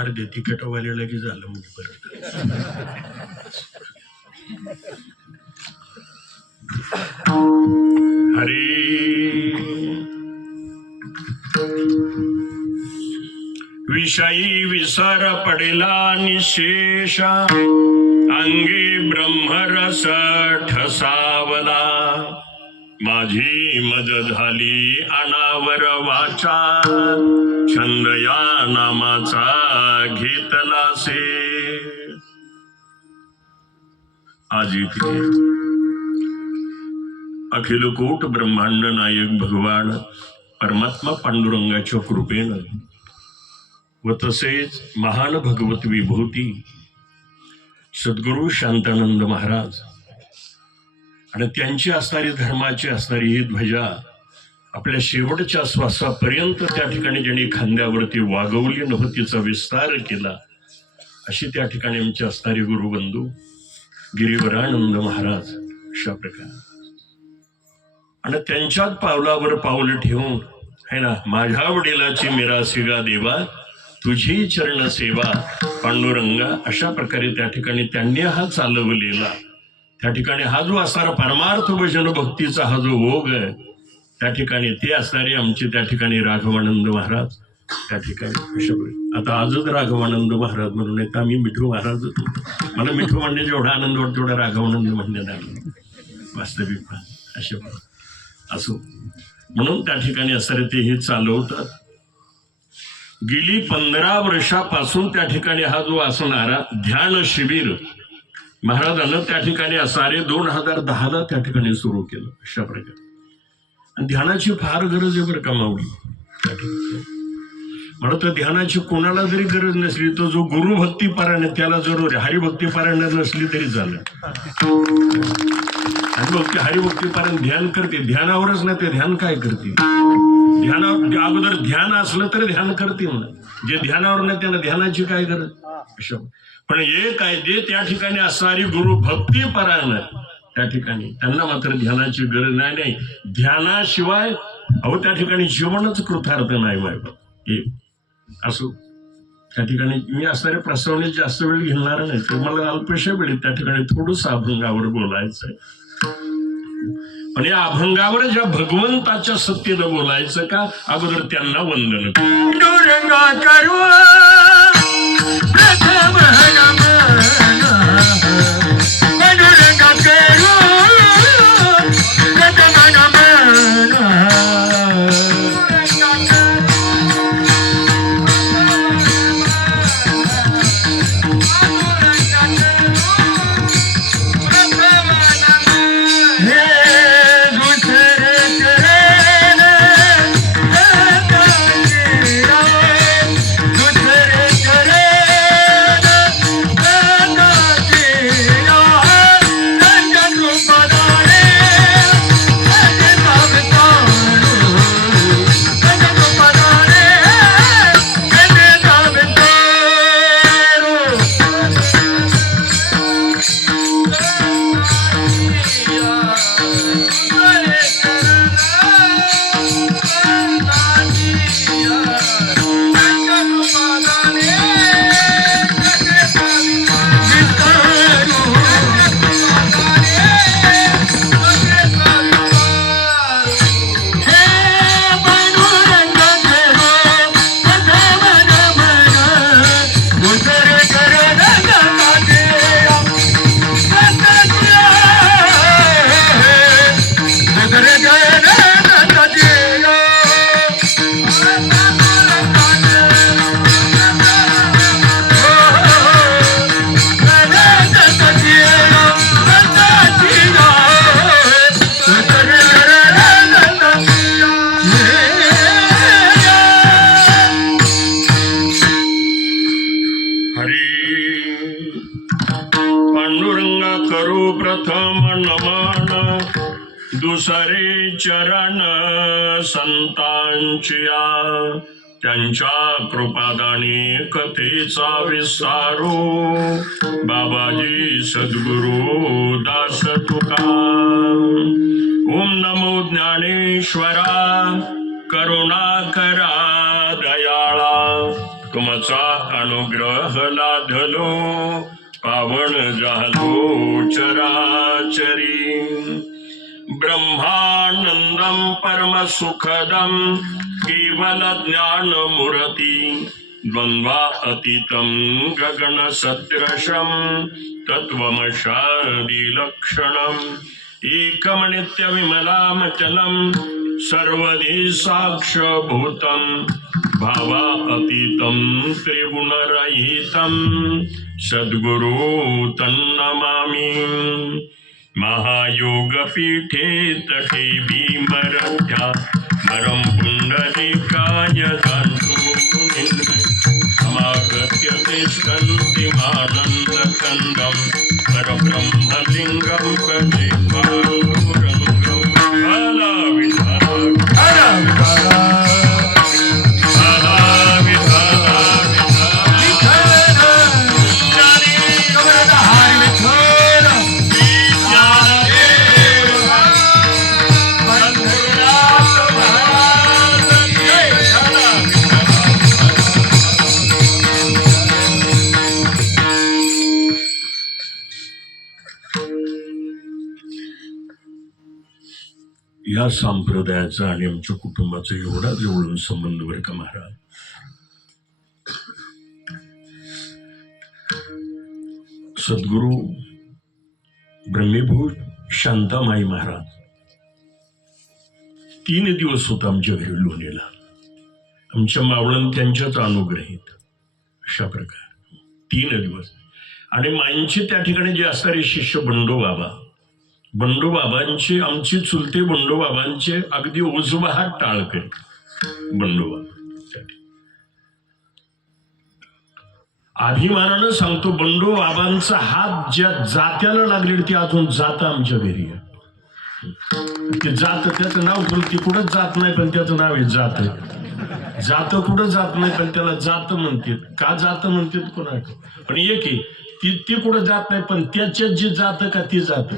अर्धे तिकीटवाल्याला की झालं म्हणजे परत हरी विषयी विसर पडला निशेषा अंगी ब्रह्मरस ठसावला माझी मज झाली अनावर वाचा छंद या नामाचा घेतला से आज इथे अखिल कोट ब्रह्मांड नायक भगवान परमात्मा पांडुरंगाच्या कृपेनं व तसेच महान भगवत विभूती सद्गुरु शांतानंद महाराज आणि त्यांची असणारी धर्माची असणारी ही ध्वजा आपल्या शेवटच्या श्वासापर्यंत त्या ठिकाणी ज्यांनी खांद्यावरती वागवली नव्हती तिचा विस्तार केला अशी त्या ठिकाणी आमचे असणारे गुरुबंधू गिरीवरानंद महाराज अशा प्रकारे आणि त्यांच्याच पावलावर पाऊल ठेवून है ना माझ्या वडिलाची मिरासिगा देवा तुझी चरण सेवा पांडुरंगा अशा प्रकारे त्या ठिकाणी त्यांनी हा चालवलेला त्या ठिकाणी हा जो असणारा परमार्थ भजन भक्तीचा हा जो ओघ आहे त्या ठिकाणी ते असणारे आमचे त्या ठिकाणी राघवानंद महाराज त्या ठिकाणी अशा आता आजच राघवानंद महाराज म्हणून येत आम्ही मिठू महाराज मला मिठू म्हणणे जेवढा आनंद वाटतो तेवढा राघवानंद म्हणण्यात आला वास्तविक अशा असो म्हणून त्या ठिकाणी असणारे ते हे चालवतात गेली 15 वर्षापासून त्या ठिकाणी हा जो असणारा ध्यान शिबिर महाराजांना त्या ठिकाणी असणारे 2010ला त्या ठिकाणी सुरू केलं अशा प्रकारे आणि ध्यानाची फार गरज आहे बरं का माऊली त्या ठिकाणी मला तर ध्यानाची कोणाला जरी गरज नसली तर जो गुरुभक्ती पारायण त्याला जरूर आहे हरिभक्ती पारायण नसली तरी झालं हरिभक्ती पारायण ध्यान करते ध्यानावरच नाही ते ध्यान काय करते ध्यानावर अगोदर ध्यान असलं तर ध्यान करतील ना जे ध्यानावर नाही त्यांना ध्यानाची काय गरज अशा पण एक आहे जे त्या ठिकाणी असणारी गुरु भक्ती परायण त्या ठिकाणी त्यांना मात्र ध्यानाची गरज नाही ध्यानाशिवाय अहो त्या ठिकाणी जीवनच कृतार्थ नाही बाय असो त्या ठिकाणी मी असणाऱ्या प्रस्तावनेत जास्त वेळ घेणार नाही तर मला अल्पशा वेळेत त्या ठिकाणी थोडंसं अभंगावर बोलायचं आहे पण या अभंगावर ज्या भगवंताच्या सत्तेनं बोलायचं का अगोदर त्यांना वंदन करू दुसरे चरण संतांचिया त्यांच्या कृपादाने कथेचा विस्तारो बाबाजी सद्गुरु दास तुका. ओम नमो ज्ञानेश्वरा करुणा करा दयाळा. तुमचा अनुग्रह लाधलो पावन झालो चराचरी. ब्रह्मानंदम परम सुखदम केवल ज्ञान मूर्ती. द्वंद्वा अतीतम गगन सदृशम तत्वमशादी लक्षणम. एकम नित्य विमलामचलम सर्वदी साक्षभूतम. भावा अतीतम त्रिगुणरहितम सद्गुरु तन्नमामि. महायोगपीठे तटे भीमरथ्या परम पुंडलिकाय दान्तु समागत्य तिष्ठन्तिमानन्दकन्दं परब्रह्मलिङ्गं भजे पाण्डुरङ्गं. बाला विठ्ठला या संप्रदायाचा आणि आमच्या कुटुंबाचा एवढा जवळून संबंध बरं का महाराज. सद्गुरु ब्रह्मीभूत शांतामाई महाराज 3 दिवस होता आमच्या घरी लोणीला. आमच्या मावळण त्यांच्याच अनुग्रहित अशा प्रकारे 3 दिवस. आणि माईंचे त्या ठिकाणी जे असणारे शिष्य बंडोबाबांचे आमचे चुलते बंडोबाबांचे अगदी उजवा हात टाळकरी बंडोबाबा. अभिमानानं सांगतो बंडोबाबांचा हात ज्या जात्याला लागले ती अजून जात आमच्या घरी आहे. ते जात त्याचं नाव ती कुठंच जात नाही पण त्याचं नाव आहे जात. जात कुठं जात नाही पण त्याला जात म्हणतात. का जात म्हणतात कोणा पण एक आहे ती कुठं जात नाही पण त्याच्यात जी जात का ती जात.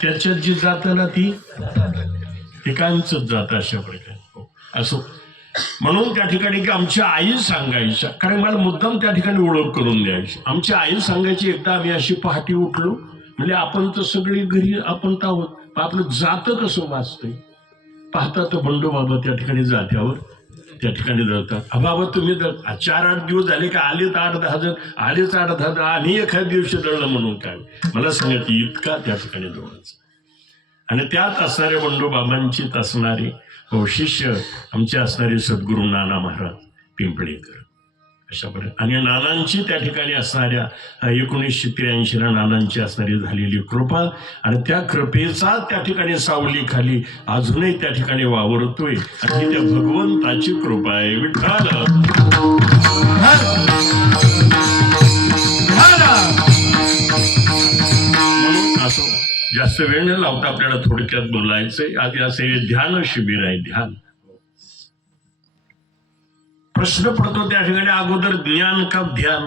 त्याच्यात जी जात ना ती ठिकाणच जात अशा प्रकारे असो. म्हणून त्या ठिकाणी की आमच्या आई सांगायच्या कारण मला मुद्दाम त्या ठिकाणी ओळख करून द्यायची. आमची आई सांगायची एकदा आम्ही अशी पहाटे उठलो म्हणजे आपण तर सगळी घरी आपण तर आहोत आपलं जातं कसं वाचतंय पाहता तर बंडोबाबा त्या ठिकाणी जात्यावर त्या ठिकाणी जळतात. बाबा तुम्ही 4-8 दिवस झाले का आलेच 8-10 जण आलेच 8-10 आणि एखाद्या दिवशी जळलं म्हणून काय मला सांगायचं इतका त्या ठिकाणी जवळच. आणि त्यात असणारे बंडोबाबांचीच असणारे शिष्य आमचे असणारे सद्गुरु नाना महाराज पिंपळेकर अशा प्रकारे. आणि नानांची त्या ठिकाणी असणाऱ्या 1983 नानांची असणारी झालेली कृपा आणि त्या कृपेचा त्या ठिकाणी सावली खाली अजूनही त्या ठिकाणी वावरतोय आणि त्या भगवंताची कृपा आहे. विठ्ठल म्हणून असो जास्त वेळ न लावता आपल्याला थोडक्यात बोलायचंय. आज असे ध्यान शिबिर आहे. ध्यान प्रश्न पडतो त्या ठिकाणी अगोदर ज्ञान का ध्यान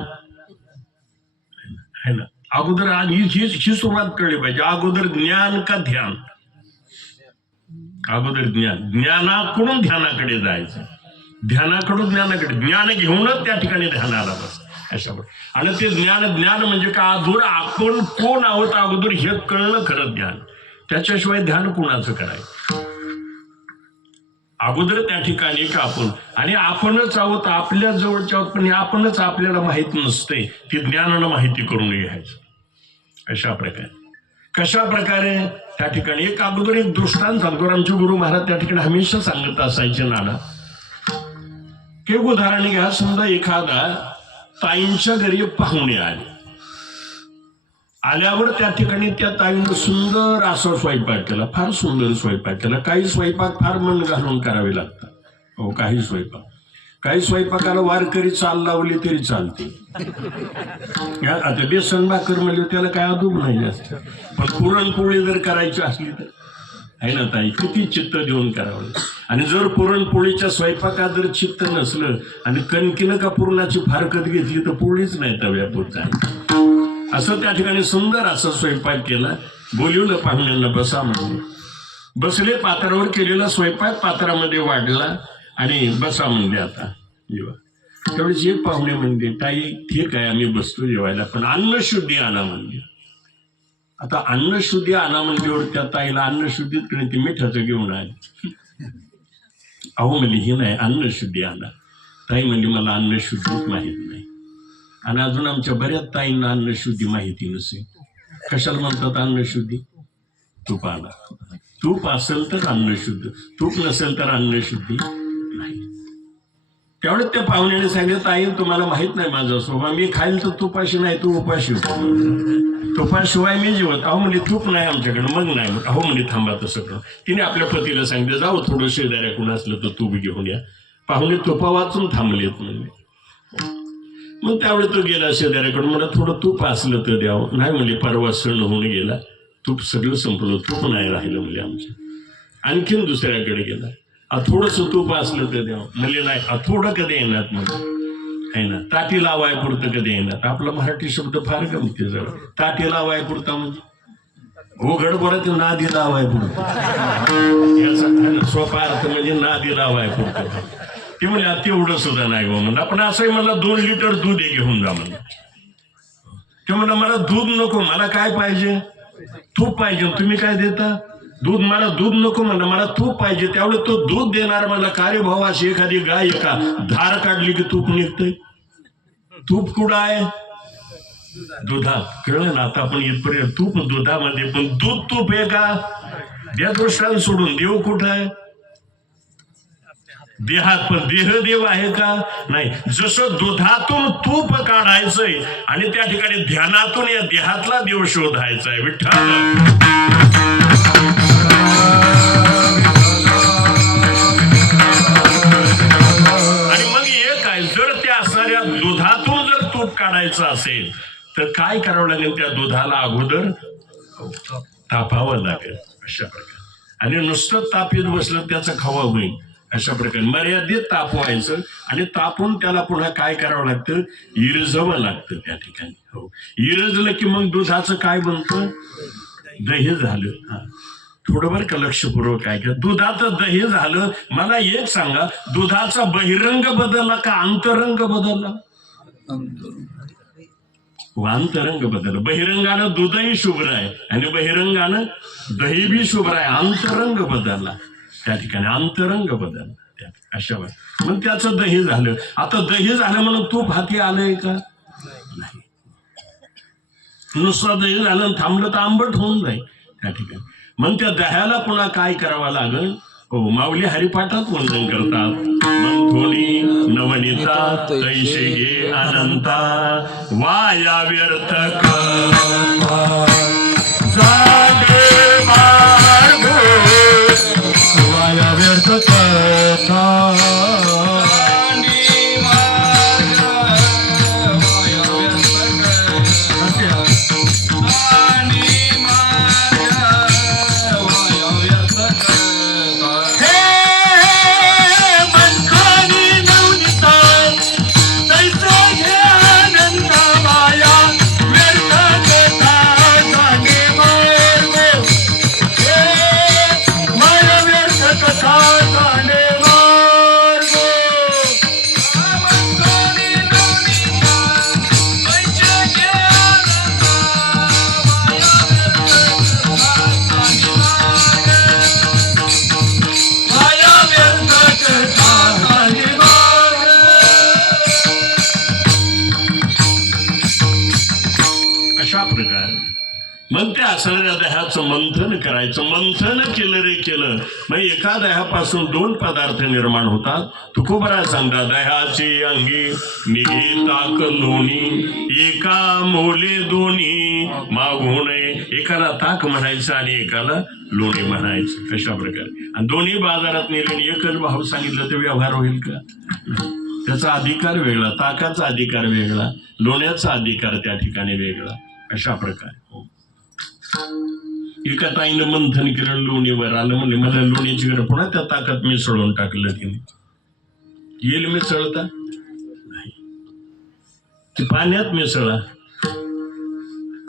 है ना. अगोदर ही सुरुवात कळली पाहिजे. अगोदर ज्ञान का ध्यान. अगोदर ज्ञानाकडून ध्यानाकडे जायचं. ध्यानाकडून ज्ञानाकडे ज्ञान घेऊनच त्या ठिकाणी ध्यानाला बस अशा. आणि ते ज्ञान म्हणजे का अगोदर आपण कोण आहोत अगोदर हे कळणं खरं ध्यान. त्याच्याशिवाय ध्यान कोणाचं करायचं. अगोदर त्या ठिकाणी का आपण आणि आपणच आहोत आपल्या जवळच्या आहोत पण आपणच आपल्याला माहित नसते ती ज्ञानानं माहिती करून घ्यायचं अशा प्रकारे. कशा प्रकारे त्या ठिकाणी एक अगोदर एक दृष्टांत सांगतो. आमचे गुरु महाराज त्या ठिकाणी हमेशा सांगत असायचे नाना की उदाहरण घ्या. समजा एखादा ताईंच्या घरी पाहुणे आल्यावर त्या ठिकाणी त्या ताईनं सुंदर असा स्वयंपाक केला. फार सुंदर स्वयंपाक केला. काही स्वयंपाक फार मन घालून करावे लागतात. हो काही स्वयंपाकाला वारकरी चाल लावली तरी चालते. आता बेसन भाकर म्हणजे त्याला काय अदूब नाही जास्त. पण पुरणपोळी जर करायची असली तर आहे ना ताई, किती चित्त देऊन करावं. आणि जर पुरणपोळीच्या स्वयंपाकात जर चित्त नसलं आणि कणकीनं का पुरणाची फारकत घेतली तर पोळीच नाही तव्यापुरत काय. असं त्या ठिकाणी सुंदर असं स्वयंपाक केला. बोलवलं पाहुण्यांना, बसा म्हणले. बसले. पात्रावर केलेला स्वयंपाक पात्रामध्ये वाढला आणि बसा म्हणले आता जेवा. त्यावेळेस एक पाहुणे म्हणले, ताई ठीक आहे आम्ही बसतो जेवायला, पण अन्नशुद्धी आणा म्हणले. आता अन्नशुद्धी आणा म्हणल्यावर त्या ताईला अन्नशुद्धीत ती मिठाचं घेऊन आले. अहो म्हणली ही नाही, अन्नशुद्धी आणा. ताई म्हणली मला अन्नशुद्धीच माहीत नाही. आणि अजून आमच्या बऱ्याच ताईंना अन्नशुद्धी माहिती नसेल. कशाला म्हणतात अन्नशुद्धी? तूप आणा. तूप असेल तर अन्नशुद्ध, तूप नसेल तर अन्नशुद्धी नाही. त्यावेळेस त्या पाहुण्याने सांगितलं, ताई तुम्हाला माहित नाही माझा स्वभाव, मी खाईल तर तुपाशी नाही तू उपाशी होतो, तुपाशिवाय मी जेवत. अहो म्हणजे तूप नाही आमच्याकडे. मग नाही. अहो म्हणजे थांबा तसं करून तिने आपल्या पतीला सांगितलं, जाऊ थोडं शेजाऱ्याकडून असलं तर तूप घेऊन या. पाहुणे तुपा वाचून थांबलेत म्हणजे. मग त्यावेळी तो गेला शेजाऱ्याकडून, मला थोडं तूप असलं तर द्यावं. नाही म्हणजे परवा सण होऊन गेला, तूप सगळं संपलं, तूप नाही राहिलं म्हणजे आमचं. आणखीन दुसऱ्याकडे गेला, थोडस तूप असलं तर द्यावं. म्हणजे नाही, थोडं कधी येणार म्हणजे आहे ना. ताटी लावाय पुरतं कधी येणार. आपला मराठी शब्द फार गमते जवळ. ताटी लावाय पुरता म्हणजे उघड बोलत नादी लावाय पुरतं, याचा सोपा अर्थ म्हणजे नादी लावाय पुरतं. ते म्हणजे तेवढं सुद्धा नाही गो म्हणलं. आपण असंही मला 2 लिटर दूध घेऊन जा म्हणलं. ते म्हणलं मला दूध नको, मला काय पाहिजे? तूप पाहिजे. तुम्ही काय देता? दूध. मला दूध नको म्हणलं, मला तूप पाहिजे. त्यावेळी तो दूध देणार मला, का रे भाऊ अशी एखादी गाय का धार काढली की तूप निघतंय? तूप कुठं आहे? दुधात. कळलं ना आता आपण इथपर्यंत. तूप दुधामध्ये, पण दूध तूप आहे का? द्या दृष्टांत सोडून. देव कुठं आहे? देहात. पण देह देव आहे का? नाही. जसं दुधातून तूप काढायचंय आणि त्या ठिकाणी ध्यानातून या देहातला देव शोधायचा आहे. विठ्ठल. आणि मग एक आहे, जर त्या असणाऱ्या दुधातून जर तूप काढायचं असेल तर काय करावं लागेल? त्या दुधाला अगोदर तापावं लागेल अशा प्रकारे. आणि नुसतं तापीत बसलं त्याचं खवा होईल अशा प्रकारे. मर्यादित तापवायचं आणि तापून त्याला पुन्हा काय करावं लागतं? इरजवं लागतं त्या ठिकाणी. हो, इरजलं की मग दुधाचं काय बनतं? दही झालं. हा, थोडं बरं का लक्षपूर्वक काय का. दुधाचं दही झालं. मला एक सांगा, दुधाचा बहिरंग बदलला का अंतरंग बदलला? अंतरंग बदललं. बहिरंगानं दूधही शुभ्र आहे आणि बहिरंगानं दही बी शुभ्र आहे. अंतरंग बदलला त्या ठिकाणी, अंतरंग बदलला अशा वेळेस. मग त्याचं दही झालं. आता दही झालं म्हणून तूप हाती आलंय का? नाही. नुसतं दही झालं थांबलं तर आंबट होऊन जाईल त्या ठिकाणी. मग त्या दह्याला पुन्हा काय करावं लागेल? हो, माऊली हरिपाठात वंदन करतात. मंथोनी नवनीता तैसे गे अनंता, वाया व्यर्थ वाया व्यर्थ कथा. मग त्या असणाऱ्या दह्याचं मंथन करायचं. मंथन केलं रे केलं, मग एका दह्यापासून 2 पदार्थ निर्माण होतात. तुकोबरा सांगता, दह्याची अंगी निघी ताक लोणी, एका मोले दोन्ही मागू नये. एकाला ताक म्हणायचं आणि एकाला लोणी म्हणायचं. कशा प्रकारे? आणि दोन्ही बाजारात नेले एकच भाव सांगितलं तर व्यवहार होईल का? त्याचा अधिकार वेगळा, ताकाचा अधिकार वेगळा, लोण्याचा अधिकार त्या ठिकाणी वेगळा. अशा प्रकारे एका ताईनं मंथन केलं, लोणीवर आलं, म्हणले मला लोणीची गरज, पुन्हा त्या ताकात मिसळून टाकलं तिने. येईल मिसळता नाही, ते पाण्यात मिसळा.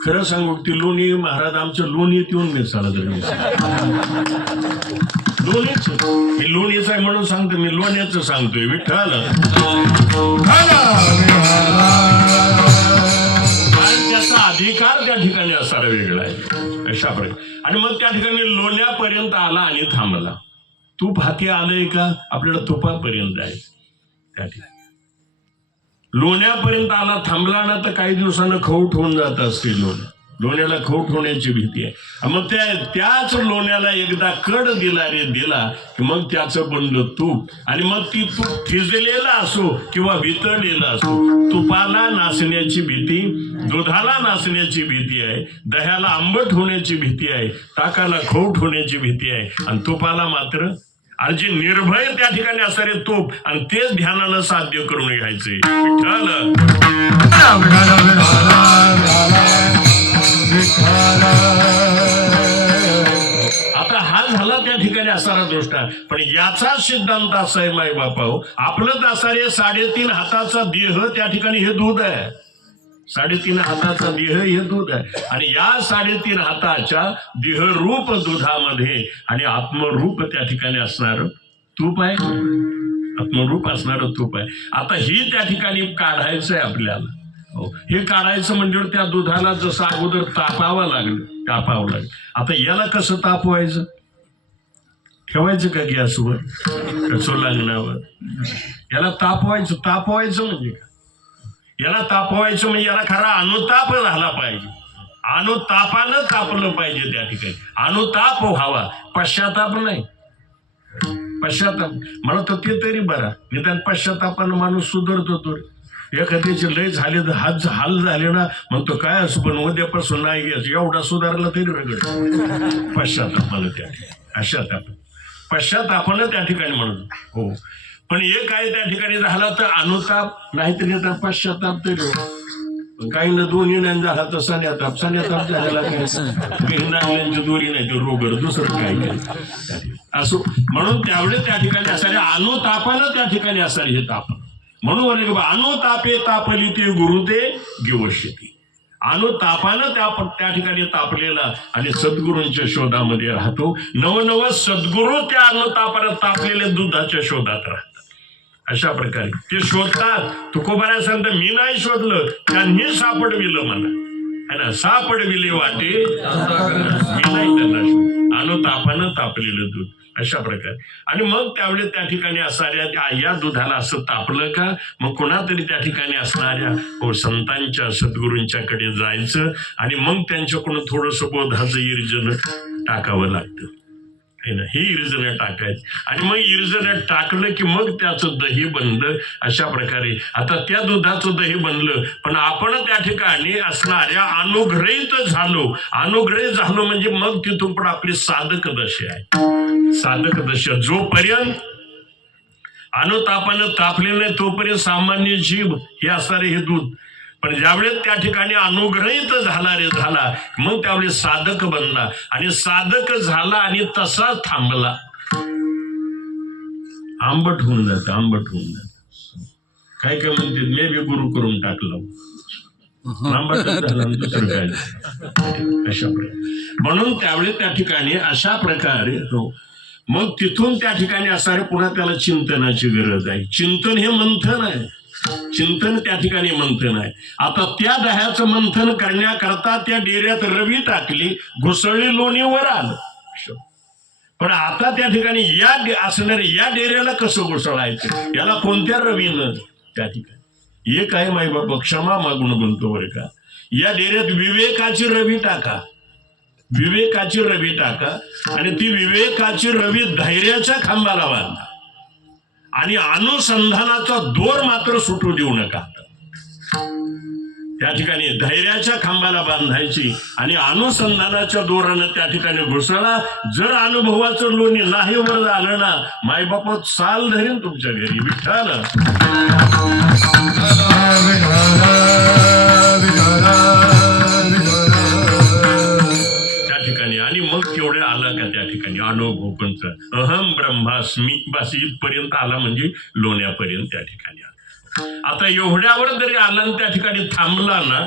खरं सांगू ती लोणी महाराज आमचं लोणीत येऊन मिसळा. लोणीच हे लोणीचं आहे म्हणून सांगतो मी, लोण्याचं सांगतोय. विठ्ठल त्याचा अधिकार त्या ठिकाणी असायला वेगळा आहे अशा प्रकारे. आणि मग त्या ठिकाणी लोण्यापर्यंत आला आणि थांबला. तूप हाती आलंय का, आपल्याला तुपापर्यंत आहे. त्या ठिकाणी लोण्यापर्यंत आला, थांबला ना तर काही दिवसानं खवट होऊन जात असते. लोण्याला खवट होण्याची भीती आहे. मग त्याच लोण्याला एकदा कड दिला रे दिला की मग त्याचं बनलं तूप. आणि मग ती तूप थिजलेला असो किंवा वितळलेला असो, तुपाला नासण्याची भीती, दुधाला नासण्याची भीती आहे, दह्याला आंबट होण्याची भीती आहे, ताकाला खवट होण्याची भीती आहे, आणि तुपाला मात्र आणि जे निर्भय त्या ठिकाणी असणारे तूप, आणि तेच ध्यानानं साध्य करून घ्यायचे. विठ्ठल आता हा झाला त्या ठिकाणी असणारा दृष्टा. पण याचा सिद्धांत असा आहे माय बापाओ, आपलं दासारे 3.5 हाताचा देह त्या ठिकाणी हे दूध आहे. 3.5 हाताचा देह हे दूध आहे. आणि या 3.5 हाताच्या देहरूप दुधामध्ये आणि आत्मरूप त्या ठिकाणी असणार तूप आहे. आत्मरूप असणार तूप आहे. आता ही त्या ठिकाणी काढायचं आहे आपल्याला. हे काढायचं म्हणजे त्या दुधाला जसं अगोदर तापावं लागलं. आता याला कसं तापवायचं, ठेवायचं का गॅसवर कसं लागण्यावर, याला तापवायचं म्हणजे का, याला तापवायचं म्हणजे याला खरा अनुताप झाला पाहिजे. अनुतापानं तापलं पाहिजे त्या ठिकाणी. अनुताप व्हावा, पश्चाताप नाही. पश्चाताप म्हणत ते तरी बरा, निदान पश्चातापानं माणूस सुधारतो. तो एखाद्याचे लय झाले हाल झाले ना, मग तो काय असो पण उद्यापासून नाही घ्यायचं, एवढा सुधारला तरी रगड. पश्चातापानं त्या ठिकाणी पश्चातापानं त्या ठिकाणी म्हणून हो. पण एक काय त्या ठिकाणी झाला तर अनुताप, नाहीतरी तर पश्चाताप तरी. काही ना दोन्ही नाही झाला तर सण्याताप झालेला काय, काही नांगल्यांची दोरी नाही तर रोगड, दुसरं काय असो. म्हणून त्यावेळेस त्या ठिकाणी असारे अनुतापानं त्या ठिकाणी असारे हे ताप. म्हणून अनुतापे तापली ते गुरु ते गिवश्यती. अनुतापानं त्या ठिकाणी तापलेला आणि सद्गुरूंच्या शोधामध्ये राहतो. नवनव सद्गुरू त्या अनुतापानं तापलेल्या दुधाच्या शोधात राहतात. अशा प्रकारे ते शोधतात. तुकोबारा सांगतात मी नाही शोधलं, त्यांनी सापडविलं मला, है ना. सापडविले वाटे मी नाही त्यांना शोध. अनुतापानं तापलेलं दूध अशा प्रकारे. आणि मग त्यावेळेस त्या ठिकाणी असणाऱ्या या दुधाला असं तापलं का, मग कोणातरी त्या ठिकाणी असणाऱ्या संतांच्या सद्गुरूंच्याकडे जायचं आणि मग त्यांच्याकडून थोडंसं बोधाचं इर्जन टाकावं लागतं, है ना. ही इर्जन टाकायचं आणि मग इर्जन टाकलं की मग त्याचं दही बनलं. अशा प्रकारे आता त्या दुधाचं दही बनलं. पण आपण त्या ठिकाणी असणाऱ्या अनुग्रहित झालो म्हणजे मग तिथून पण आपली साधक दशा आहे. साधक दशा जोपर्यंत अनुतापानं तापले नाही तोपर्यंत सामान्य जीव हे असणारे हे दूध. पण ज्यावेळेस त्या ठिकाणी अनुग्रहित झाला मग त्यावेळेस साधक बनला आणि साधक झाला आणि तसा थांबला. आंबट होऊन जात काय म्हणते मी बी गुरु करून टाकलं. दुसरं काय अशा प्रकारे. म्हणून त्यावेळेस त्या ठिकाणी अशा प्रकारे मग तिथून त्या ठिकाणी असणारे पुन्हा त्याला चिंतनाची गरज आहे. चिंतन हे मंथन आहे. चिंतन त्या ठिकाणी मंथन आहे. आता त्या दह्याचं मंथन करण्याकरता त्या डेऱ्यात रवी टाकली, घुसळली, लोणीवर आलं. पण आता त्या ठिकाणी या डेऱ्याला कसं घुसळायचं, याला कोणत्या रवीनं त्या ठिकाणी एक आहे माई बाबा क्षमा मागून बोलतो बरं का. या डेऱ्यात विवेकाची रवी टाका आणि ती विवेकाची रवी धैर्याच्या खांबाला बांधा आणि अनुसंधानाचा दोर मात्र सुटू देऊ नका. त्या ठिकाणी धैर्याच्या खांबाला बांधायची आणि अनुसंधानाच्या दोरानं त्या ठिकाणी घुसळा. जर अनुभवाचं लोणी नाही वर झालं ना, मायबापात साल धरेन तुमच्या घरी. विठ्ठल त्या ठिकाणी आणि एवढे आला का त्या ठिकाणी अनुभव कोणचा अहम ब्रह्मास्मी बस इथपर्यंत आला म्हणजे लोण्यापर्यंत त्या ठिकाणी आला. आता एवढ्यावर जरी आला आणि त्या ठिकाणी थांबला ना,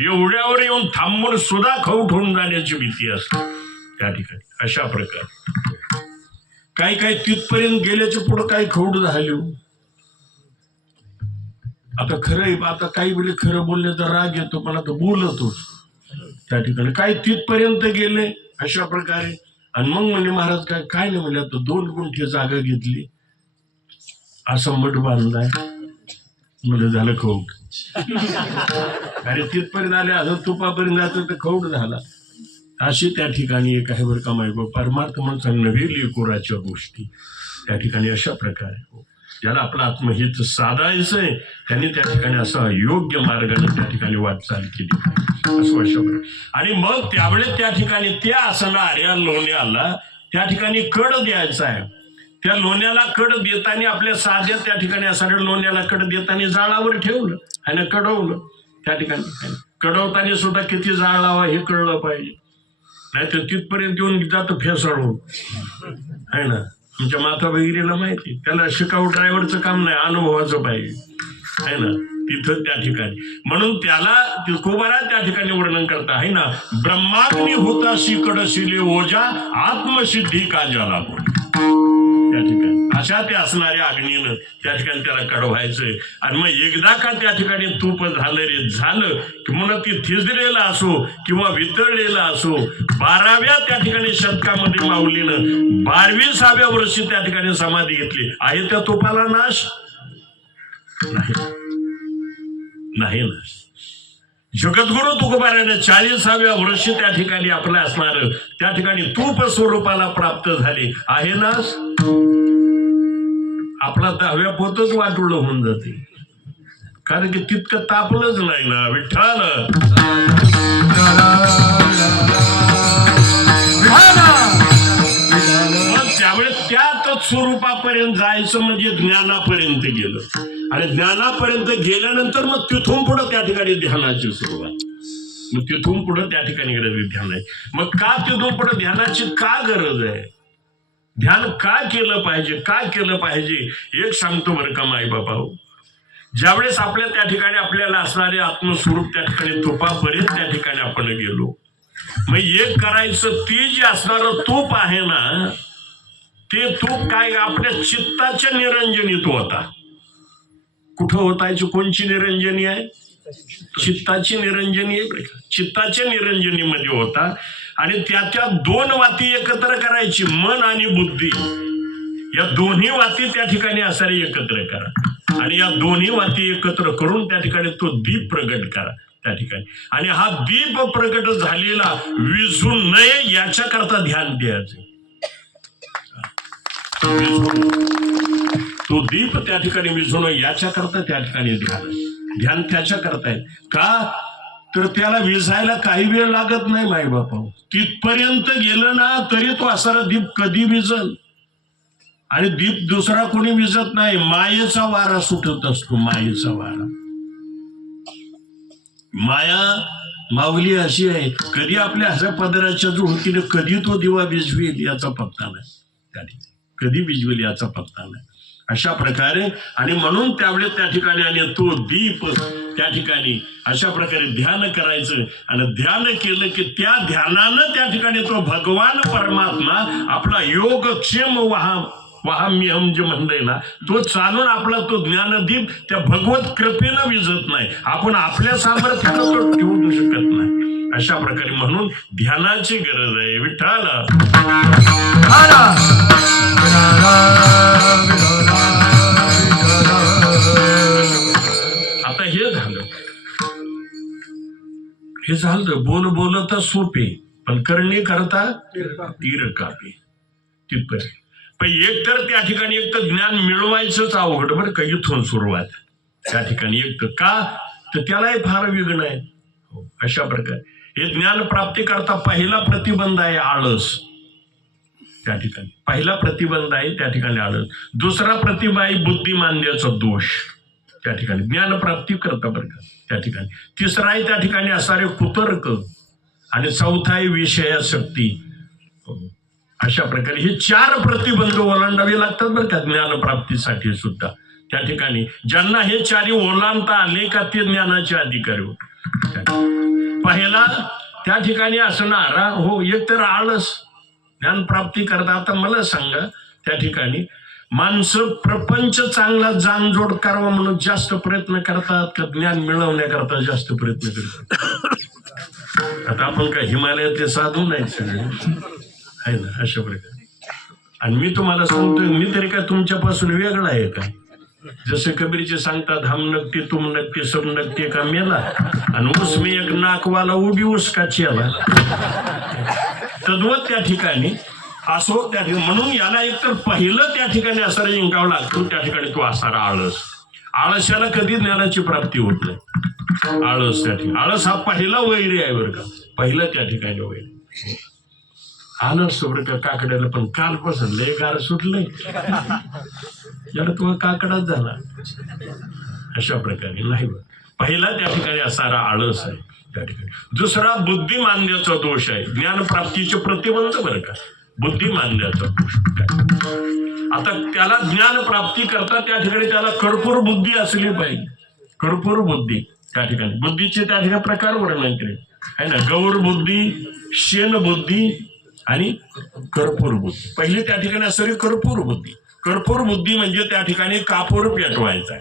एवढ्यावर येऊन थांबून सुद्धा खौट होऊन जाण्याची भीती असते त्या ठिकाणी. अशा प्रकारे काही काही तिथपर्यंत गेल्याच्या पुढे काही खौट झाली. आता खरं आता काही वेळी खरं बोलण्याचा राग येतो पण आता बोलतोच त्या ठिकाणी. काही तिथपर्यंत गेले अशा प्रकारे आणि मग म्हणजे महाराज काय नाही म्हणले, आता 2 गुंठे जागा घेतली, असं मठ बांधलाय, म्हणजे झालं खौट. अरे तिथपर्यंत आले अजून तुपापर्यंत जातो तर खौट झाला. अशी त्या ठिकाणी एक आहे बरं का माहिती. परमार्थ म्हणून नव्हे लेकुराच्या गोष्टी त्या ठिकाणी अशा प्रकारे ज्याला आपलं आत्महित साधायचंय त्यांनी त्या ठिकाणी असा योग्य मार्गाने त्या ठिकाणी वाटचाल केली असं अशा. आणि मग त्यावेळेस त्या ठिकाणी त्या असणाऱ्या लोण्याला त्या ठिकाणी कड द्यायचा आहे. त्या लोण्याला कड देताना आपल्या साध्या त्या ठिकाणी असणाऱ्या लोण्याला कड देताना जाळावर ठेवलं आणि कडवलं त्या ठिकाणी. कडवताना सुद्धा किती जाळ लावा हे कळलं पाहिजे, नाही तर तिथपर्यंत येऊन जातो फेसाळून आहे ना. आमच्या माता भगिनीला माहिती, त्याला शिकाऊ ड्रायव्हरचं काम नाही, अनुभवाचं पाहिजे आहे ना तिथं त्या ठिकाणी. म्हणून त्याला तुकोबारा त्या ठिकाणी वर्णन करता आहे ना, ब्रह्माग्नी होताशी कडशिले ओजा आत्मसिद्धी का ज्याला त्या ठिकाणी. अशा ते असणाऱ्या अग्नीनं त्या ठिकाणी त्याला कडवायचंय. आणि मग एकदा का त्या ठिकाणी तूप झालं रे झालं की म्हणून ती थिजलेलं असो किंवा वितळलेलं असो, 12व्या त्या ठिकाणी शतकामध्ये माऊलीनं 22व्या वर्षी त्या ठिकाणी समाधी घेतली आहे. त्या तुपाला नाश नाही ना. जगद्गुरु तुकोबाराने 40व्या वर्षी त्या ठिकाणी आपलं असणार त्या ठिकाणी तूप स्वरूपाला प्राप्त झाले आहे ना. आपला 10व्या पोतच वाटुळ होऊन जाते, कारण की तितकं तापलंच नाही ना विठ्ठल. त्यामुळे त्याच स्वरूपापर्यंत जायचं म्हणजे ज्ञानापर्यंत गेलं. आणि ज्ञानापर्यंत गेल्यानंतर मग तिथून पुढे त्या ठिकाणी ध्यानाची सुरुवात. मग तिथून पुढे त्या ठिकाणी ध्यान आहे. मग का तिथून पुढे ध्यानाची का गरज आहे, ध्यान का केलं पाहिजे, काय केलं पाहिजे एक सांगतो बरं का माई बाबा. ज्यावेळेस आपल्या त्या ठिकाणी आपल्याला असणारे आत्मस्वरूप त्या ठिकाणी तुपापर्यंत त्या ठिकाणी आपण गेलो, मग एक करायचं ते जे असणारं तूप आहे ना, ते तूप काय आपल्या चित्ताच्या निरंजनीत होता. कुठं होतायची कोणची निरंजनी आहे, चित्ताची निरंजनी आहे. चित्ताच्या निरंजनीमध्ये होता आणि त्याच्या 2 वाती एकत्र करायची, मन आणि बुद्धी या दोन्ही वाती त्या ठिकाणी असणारे एकत्र करा आणि या दोन्ही वाती एकत्र करून त्या ठिकाणी तो दीप प्रगट करा त्या ठिकाणी. आणि हा दीप प्रगट झालेला विझू नये याच्याकरता ध्यान द्यायचे. तो दीप त्या ठिकाणी विझू नये याच्याकरता त्या ठिकाणी ध्यान त्याच्या करताय का, तर त्याला विझायला काही वेळ लागत नाही माई बापा. तिथपर्यंत गेलं ना तरी तो असणारा दीप कधी विझल. आणि दीप दुसरा कोणी विझत नाही, मायेचा वारा सुटत असतो, मायेचा वारा. माया माऊली अशी आहे, कधी आपल्या हऱ्या पदराच्या जुळकीने कधी तो दिवा विझवेल याचा पत्ता नाही, कधी विझवेल याचा पत्ता नाही. अशा प्रकारे आणि म्हणून त्यावेळेस त्या ठिकाणी आणि तो दीप त्या ठिकाणी अशा प्रकारे ध्यान करायचं. आणि ध्यान केलं की त्या ध्यानानं त्या ठिकाणी तो भगवान परमात्मा आपला योगक्षेम वाहम्यहम जे म्हणलंय ना, तो चालून आपला तो ज्ञानदीप त्या भगवत कृपेनं विझत नाही, आपण आपल्या सामर्थ्यानं तो ठेवू शकत नाही. अशा प्रकारे म्हणून ध्यानाची गरज आहे विठ्ठल. आता हे झालं बोलता सोपे पण करणे करता तीर कापे. तिथपर्यंत पण एक तर त्या ठिकाणी एक तर ज्ञान मिळवायचंच अवघड बरं का. इथून सुरुवात त्या ठिकाणी एक का तर त्यालाही फार विघ्न आहे. अशा प्रकारे हे ज्ञान प्राप्ती करता पहिला प्रतिबंध आहे आळस. त्या ठिकाणी पहिला प्रतिबंध आहे त्या ठिकाणी आळस. दुसरा प्रतिबंध आहे बुद्धिमांद्याचा दोष त्या ठिकाणी ज्ञान प्राप्ती करता बरं का त्या ठिकाणी. तिसरा आहे त्या ठिकाणी असणारे कुतर्क आणि चौथा आहे विषयाशक्ती. अशा प्रकारे हे 4 प्रतिबंध ओलांडावे लागतात बरं का ज्ञानप्राप्तीसाठी सुद्धा. त्या ठिकाणी ज्यांना हे 4 ओलांडता आले का ते ज्ञानाचे अधिकारी होते. पहिला त्या ठिकाणी असणारा हो एक तर आळस ज्ञानप्राप्ती करता. आता मला सांगा त्या ठिकाणी माणसं प्रपंच चांगला जाणजोड करावा म्हणून जास्त प्रयत्न करतात का ज्ञान मिळवण्याकरता जास्त प्रयत्न करतात? आता आपण काय हिमालयातले साधू नाही सगळे आहे ना अशा प्रकारे. आणि मी तुम्हाला सांगतोय मी तरी काय तुमच्यापासून वेगळा आहे का? जसे कबीरचे सांगतात हम नक्की तुम नक्की सब नक्की का मेला आणि उसमे एक नाकवाला उभी उसका चेला. तद्वत त्या ठिकाणी असो त्या ठिकाणी म्हणून याला एकतर पहिलं त्या ठिकाणी असणारा जिंकावं लागतो. त्या ठिकाणी तो असणारा आळस. आळसाला कधी ज्ञानाची प्राप्ती होत नाही. आळस त्या ठिकाणी आळस हा पहिला वैरी आहे बरं का. पहिला त्या ठिकाणी वैरी आळस बरं का. काकड्याला पण कालपासून लय गार सुटलंय याला तो काकडाच झाला अशा प्रकारे नाही. पहिला त्या ठिकाणी असणारा आळस आहे त्या ठिकाणी. दुसरा बुद्धिमांद्याचा दोष आहे. ज्ञानप्राप्तीचे प्रतिबंध बरं का. बुद्धिमांद्याचा दोष. आता त्याला ज्ञान प्राप्ती करता त्या ठिकाणी त्याला कर्पूर बुद्धी असली पाहिजे. कर्पूर बुद्धी त्या ठिकाणी बुद्धीचे त्या ठिकाणी प्रकार वर्णन केले आहे ना. गौर बुद्धी, शेन बुद्धी आणि कर्पूर बुद्धी. पहिले त्या ठिकाणी असणारी कर्पूर बुद्धी. कर्पूर बुद्धी म्हणजे त्या ठिकाणी कापूर पेटवायचा.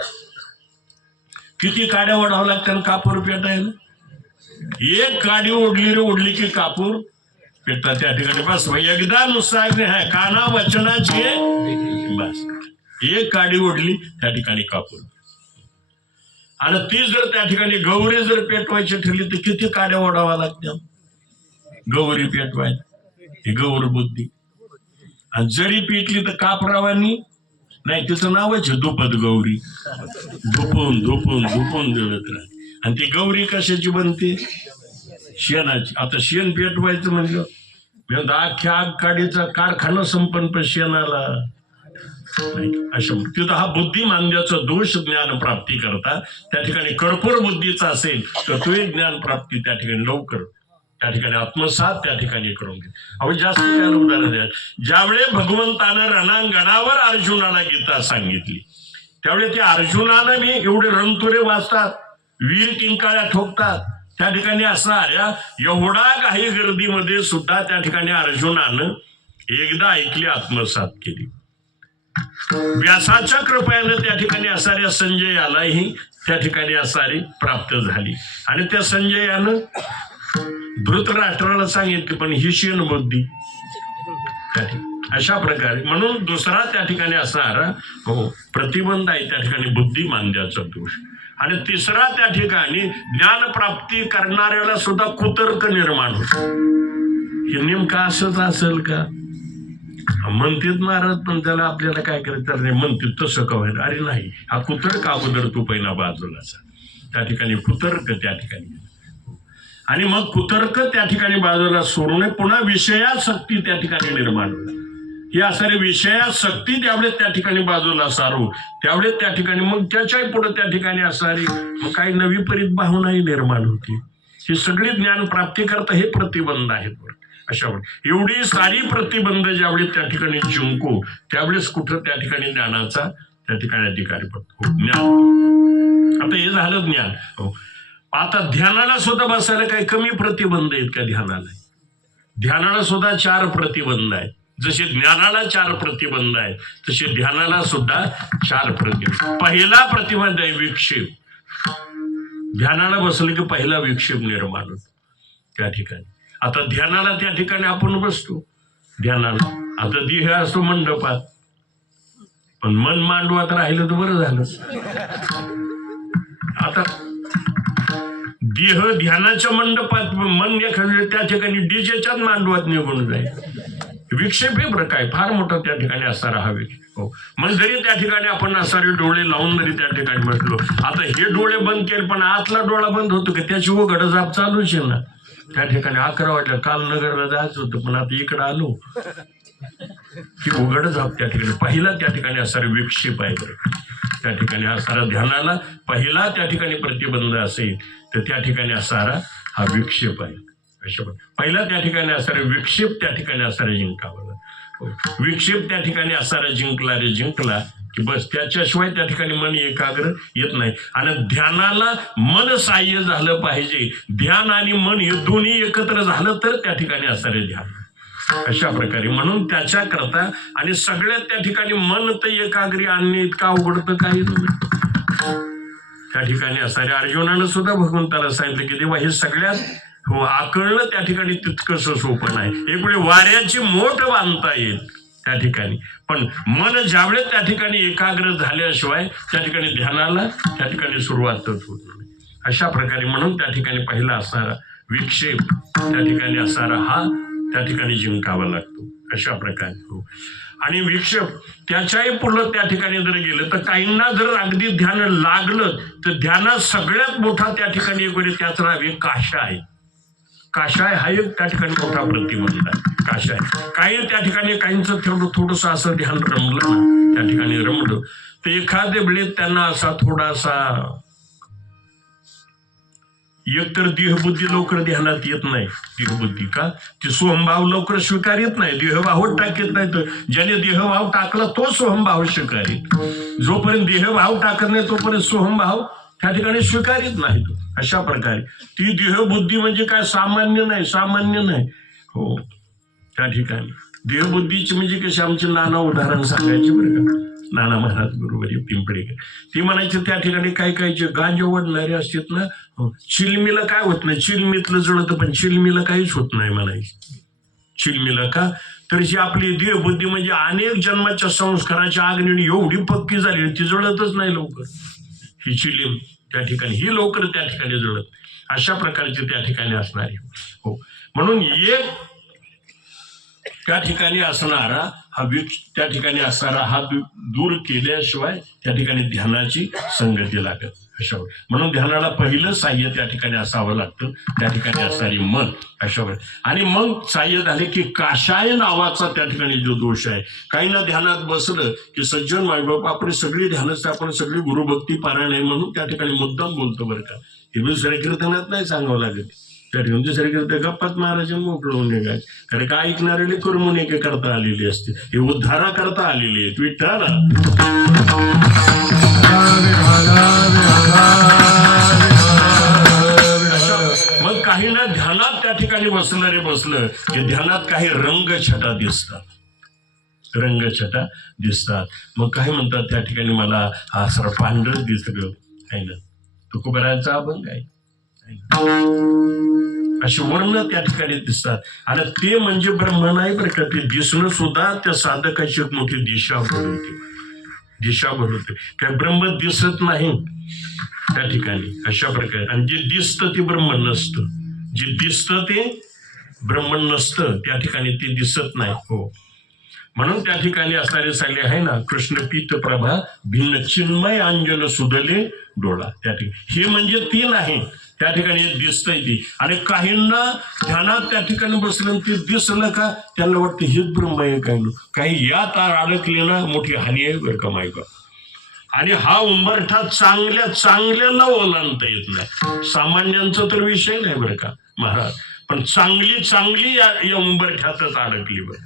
किती काड्या ओढावं लागतात कापूर पेटायला? एक काडी ओढली की कापूर पेटतात त्या ठिकाणी. बस एकदा नुसता आहे काना वचनाची बस एक काडी ओढली त्या ठिकाणी कापूर. आणि ती जर त्या ठिकाणी गौरी जर पेटवायची ठरली तर किती काड्या ओढावा लागतात गौरी पेटवायला? ही गौर बुद्धी. आणि जरी पेटली तर कापरावानी नाही तिचं नावच आहे दुपद गौरी. धुपून धुपून धुपून जळत राहते. आणि ती गौरी कशाची बनते? शेणाची. आता शेण पेटवायचं म्हणलं अख्ख्या आगकाडीचा कारखाना संपन्न पण शेणाला अशा. तिथं हा बुद्धिमांद्याचा दोष ज्ञान प्राप्ती करता त्या ठिकाणी कर्पूर बुद्धीचा असेल तर तो ज्ञान प्राप्ती त्या ठिकाणी लवकर त्या ठिकाणी आत्मसात त्या ठिकाणी करून घे. अहो जास्त काय उदाहरण द्या. ज्यावेळी भगवंतानं रणांगणावर अर्जुनाला गीता सांगितली त्यावेळी त्या अर्जुनानं मी एवढे रणतुरे वाचतात, वीर किंकाळ्या ठोकतात. त्या ठिकाणी असणाऱ्या एवढा काही गर्दीमध्ये सुद्धा त्या ठिकाणी अर्जुनानं एकदा ऐकली, आत्मसात केली. व्यासाच्या कृपेनं त्या ठिकाणी असणाऱ्या संजयालाही त्या ठिकाणी असणारी प्राप्त झाली. आणि त्या संजयानं धृतराष्ट्राला सांगितले पण ही शेण बुद्धी अशा प्रकारे. म्हणून दुसरा त्या ठिकाणी असणारा हो प्रतिबंध आहे त्या ठिकाणी बुद्धिमांद्याचा दोष. आणि तिसरा त्या ठिकाणी ज्ञान प्राप्ती करणाऱ्याला सुद्धा कुतर्क निर्माण होतो. हे नेमकं असंच असेल का म्हणतात महाराज पण त्याला आपल्याला काय करायचं नाही म्हणतात तसं का व्हायला? अरे नाही हा कुतर्क अगोदर तू पहिला बाजूलाचा त्या ठिकाणी कुतर्क त्या ठिकाणी. आणि मग कुतर्क त्या ठिकाणी बाजूला सोडू नये. पुन्हा विषयासक्ती त्या ठिकाणी निर्माण होईल. ही असणारी विषयासक्ती त्यावेळेस त्या ठिकाणी बाजूला सारू त्यावेळेस त्या ठिकाणी मग त्याच्याही पुढे त्या ठिकाणी असणारी मग काही नवी परीत भावनाही निर्माण होती. ही सगळी ज्ञान प्राप्ती करता हे प्रतिबंध आहेत. अशा एवढी सारी प्रतिबंध ज्यावेळी त्या ठिकाणी जिंकू त्यावेळेस कुठं त्या ठिकाणी ज्ञानाचा त्या ठिकाणी अधिकारी पडतो. ज्ञान आता हे झालं ज्ञान. हो आता ध्यानाला सुद्धा बसायला काही कमी प्रतिबंध आहेत का? ध्यानाला सुद्धा 4 प्रतिबंध आहेत. जसे ज्ञानाला 4 प्रतिबंध आहेत तसे ध्यानाला सुद्धा 4 प्रतिबंध. पहिला प्रतिबंध आहे विक्षेप. ध्यानाला बसलं की पहिला विक्षेप निर्माण होतो त्या ठिकाणी. आता ध्यानाला त्या ठिकाणी आपण बसतो ध्यानाला. आता देह असतो मंडपात पण मन मांडवात राहिलं तर बरं झालं. आता देह ध्यानाच्या मंडपात मन एखाद्या त्या ठिकाणी डीजेच्याच मांडवात निघून जाईल. विक्षेप हे बरं काय फार मोठा त्या ठिकाणी असणारा हा विक्षेप. हो मग जरी त्या ठिकाणी आपण असणारे डोळे लावून जरी त्या ठिकाणी बसलो आता हे डोळे बंद केले पण आतला डोळा बंद होतो की त्याची उघड जाप चालूच आहे ना त्या ठिकाणी. 11 वाजल्या काल नगरला जायचं होतं पण आता इकडं आलो की उघड जाप त्या ठिकाणी. पहिला त्या ठिकाणी असणारे विक्षेप आहे बरं त्या ठिकाणी असणारा ध्यानाला पहिला त्या ठिकाणी प्रतिबंध असेल तर त्या ठिकाणी असणारा हा विक्षेप आहे. अशा पहिला त्या ठिकाणी असणारे विक्षेप त्या ठिकाणी असणारे जिंकावं. विक्षेप त्या ठिकाणी असणारा जिंकला रे जिंकला की बस त्याच्याशिवाय त्या ठिकाणी मन एकाग्र येत नाही. आणि ध्यानाला मन सहाय्य झालं पाहिजे. ध्यान आणि मन हे दोन्ही एकत्र झालं तर त्या ठिकाणी असणारे ध्यान. अशा प्रकारे म्हणून त्याच्या करता आणि सगळ्यात त्या ठिकाणी मन तर एकाग्री आणणे इतका अवघडतं काही नाही. त्या ठिकाणी असणारे अर्जुनानं सुद्धा भगवंताला सांगितलं की देवा हे सगळ्यात आकळणं त्या ठिकाणी तितकंस सोपं नाही. एक वेळ वाऱ्याची मोठ बांधता येईल त्या ठिकाणी, पण मन ज्यावेळेस त्या ठिकाणी एकाग्र झाल्याशिवाय त्या ठिकाणी ध्यानाला त्या ठिकाणी सुरुवातच होत नाही. अशा प्रकारे म्हणून त्या ठिकाणी पहिला असणारा विक्षेप त्या ठिकाणी असणारा हा त्या ठिकाणी जिंकावा लागतो. अशा प्रकारे हो. आणि विक्षेप त्याच्याही पुढं त्या ठिकाणी जर गेलं तर काहींना जर अगदी ध्यान लागलं तर ध्यानात सगळ्यात मोठा त्या ठिकाणी एक वेळी त्याच नाव आहे काशाय. काशाय हा एक त्या ठिकाणी मोठा प्रतिबंध आहे. काशाय काही त्या ठिकाणी काहींचं थोडंसं असं ध्यान रमलं ना त्या ठिकाणी रमलं तर एखाद्या वेळेत त्यांना असा थोडासा एकतर देहबुद्धी लवकर ध्यानात येत नाही. देहबुद्धी का ती सोहमभाव लवकर स्वीकार येत नाही. देहभाव टाकत नाही. तर ज्याने देहभाव टाकला तो सोहमभाव स्वीकारित. जोपर्यंत देहभाव टाकत नाही तोपर्यंत सोहमभाव त्या ठिकाणी स्वीकारित नाही. तो अशा प्रकारे ती देहबुद्धी म्हणजे काय सामान्य नाही. सामान्य नाही हो. त्या ठिकाणी देहबुद्धीची म्हणजे कशी आमचे नाना उदाहरण सांगायचे बरं का. नाना महाराज बरोबर पिंपळेकर ती म्हणायचे त्या ठिकाणी काही काही जे गांजे ओढणारे असतात ना चिलमीला काय होत नाही. चिलमीतलं जळतं पण चिलमीला काहीच होत नाही म्हणायचे. चिलमीला का तर ही आपली देहबुद्धी म्हणजे अनेक जन्माच्या संस्काराच्या आग्नेने एवढी पक्की झाली ती जळतच नाही लवकर. ही चिलीम त्या ठिकाणी ही लवकर त्या ठिकाणी जळत. अशा प्रकारचे त्या ठिकाणी असणारे हो. म्हणून एक त्या ठिकाणी असणारा हा त्या ठिकाणी असणारा हा दूर केल्याशिवाय त्या ठिकाणी ध्यानाची संगती लागत. अशा म्हणून ध्यानाला पहिलं साह्य त्या ठिकाणी असावं लागतं. त्या ठिकाणी असणारी मन अशा आणि मग साह्य झाले की काशाय नावाचा त्या ठिकाणी जो दोष आहे. काही ना ध्यानात बसलं की सज्जन मायबाप आपली सगळी ध्यानच आपण सगळी गुरुभक्ती पारायण आहे म्हणून त्या ठिकाणी मुद्दाम बोलतो बरं का. हे दुसऱ्या कीर्तनात नाही सांगावं लागत. त्या ठिकाणी दुसऱ्या कीर्तन गप्पात महाराज मोकळं होऊन निघायचे. कारण काय ऐकणारे कर्मुनिके करता आलेली असते. हे उद्धारा करता आलेली आहेत. विठ्ठल मग काही ना ध्यानात त्या ठिकाणी बसलं की ध्यानात काही रंगछटा दिसतात. रंगछटा दिसतात. मग काही म्हणतात त्या ठिकाणी मला हा सर पांढरच दिसत आहे ना तुकोबराचा अभंग आहे. अशी वर्ण त्या ठिकाणी दिसतात. आणि ते म्हणजे ब्रह्म नाही बरं का. ते दिसणं सुद्धा त्या साधकाची एक मोठी दिशा भरवते. दिशा भरवते. काय ब्रह्म दिसत नाही त्या ठिकाणी अशा प्रकारे. आणि जे दिसतं ते ब्रह्म नसतं. जे दिसतं ते ब्रह्म नसतं. त्या ठिकाणी ते दिसत नाही हो. म्हणून त्या ठिकाणी असणारे सगळे आहे ना कृष्ण पीत प्रभा भिन्न चिन्मय अंजन सुदले डोळा. त्या ठिकाणी हे म्हणजे ते नाही. त्या ठिकाणी दिसतंय ती. आणि काहींना ध्यानात त्या ठिकाणी बसलं ते दिसलं का त्यांना वाटतं हेच ब्रह्म आहे. काही या तार अडकले ना मोठी हानी आहे बरं का मायका. आणि हा उंबरठा चांगल्याला ओलांडता येत नाही. सामान्यांचा तर विषय नाही बरं का महाराज. पण चांगली या उंबरठ्यातच अडकली बरं.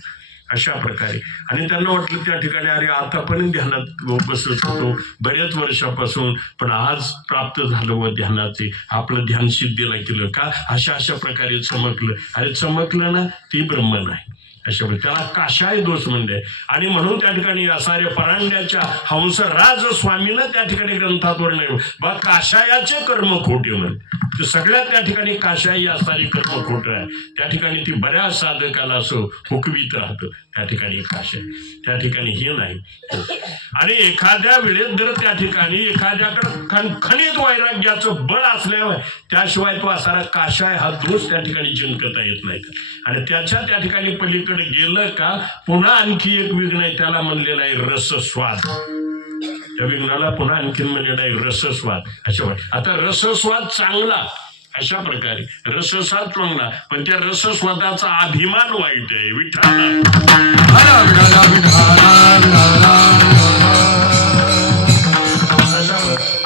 अशा प्रकारे. आणि त्यांना वाटलं त्या ठिकाणी अरे आता पण ध्यानात बसत होतो बऱ्याच वर्षापासून पण आज प्राप्त झालं व ध्यानाचे आपलं ध्यान सिद्धीला केलं का अशा प्रकारे चमकलं. अरे चमकलं ना ती ब्रह्म नाही. अशा त्याला काशाय दोष म्हणजे. आणि म्हणून त्या ठिकाणी असणाऱ्या परांड्याच्या हंसराज स्वामीनं त्या ठिकाणी ग्रंथात वर्णन बा काशायाचे कर्म खोटे म्हण. ते सगळ्यात त्या ठिकाणी काशाई असणारी कर्म खोट आहे. त्या ठिकाणी ती बऱ्याच साधकाला असं हुकवीत राहतं. त्या ठिकाणी काशाय त्या ठिकाणी हे नाही. आणि एखाद्या वेळेत जर त्या ठिकाणी एखाद्याकडे खणखणीत वैराग्याचं बळ असल्यावर त्याशिवाय तो असणारा काशाय हा दोष त्या ठिकाणी जिंकता येत नाही. आणि त्याच्या त्या ठिकाणी पलीकडे गेलं का पुन्हा आणखी एक विघ्न आहे. त्याला म्हणलेला आहे रसस्वाद. त्या विघ्नाला पुन्हा आणखीन म्हणलेला आहे रसस्वाद. अशा आता रसस्वाद चांगला अशा प्रकारे रसस्वाद चांगला पण त्या रसस्वादाचा अभिमान वाईट आहे. विठ्ठल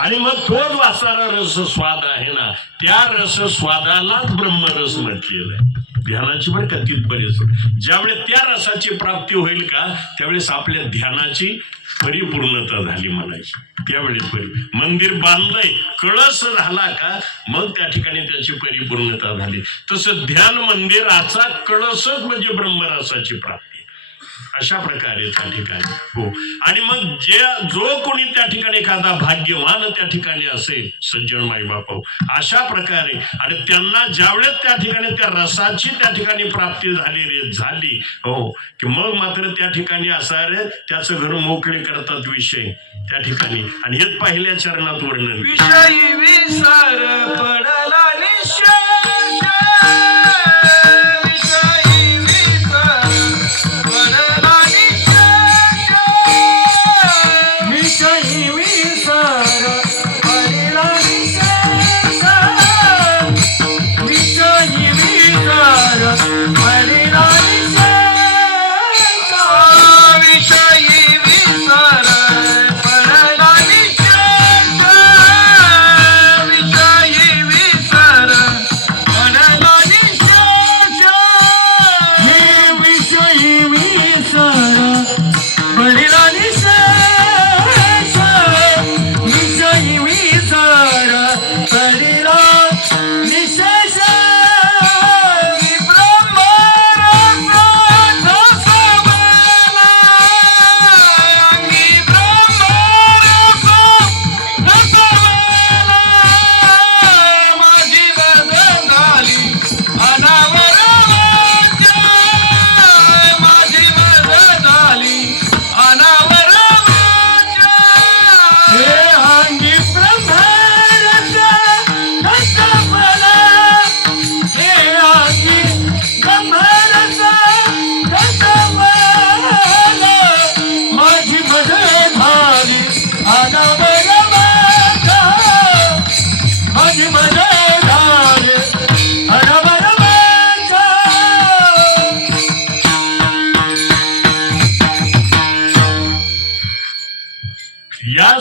आणि मग तोच वासारा रस स्वाद आहे ना, त्या रस स्वादालाच ब्रह्मरस म्हटलेलं आहे. ध्यानाची बरं का तिथपर्यंत ज्यावेळेस त्या रसाची प्राप्ती होईल का त्यावेळेस आपल्या ध्यानाची परिपूर्णता झाली म्हणायची. त्यावेळेस मंदिर बांधलंय, कळस झाला का मग त्या ठिकाणी त्याची परिपूर्णता झाली. तसं ध्यान मंदिराचा कळसच म्हणजे ब्रह्मरसाची प्राप्ती. अशा प्रकारे त्या ठिकाणी हो. आणि मग जो कोणी त्या ठिकाणी एखादा भाग्यवान त्या ठिकाणी असेल सज्जन माई बाप अशा प्रकारे आणि त्यांना ज्यावेळेस त्या ठिकाणी त्या रसाची त्या ठिकाणी प्राप्ती झाली हो की मग मात्र त्या ठिकाणी असा रे त्याचं घर मोकळे करतात विषय त्या ठिकाणी. आणि हेच पहिल्या चरणात वर्णन विषयी विसर पडला निश्चय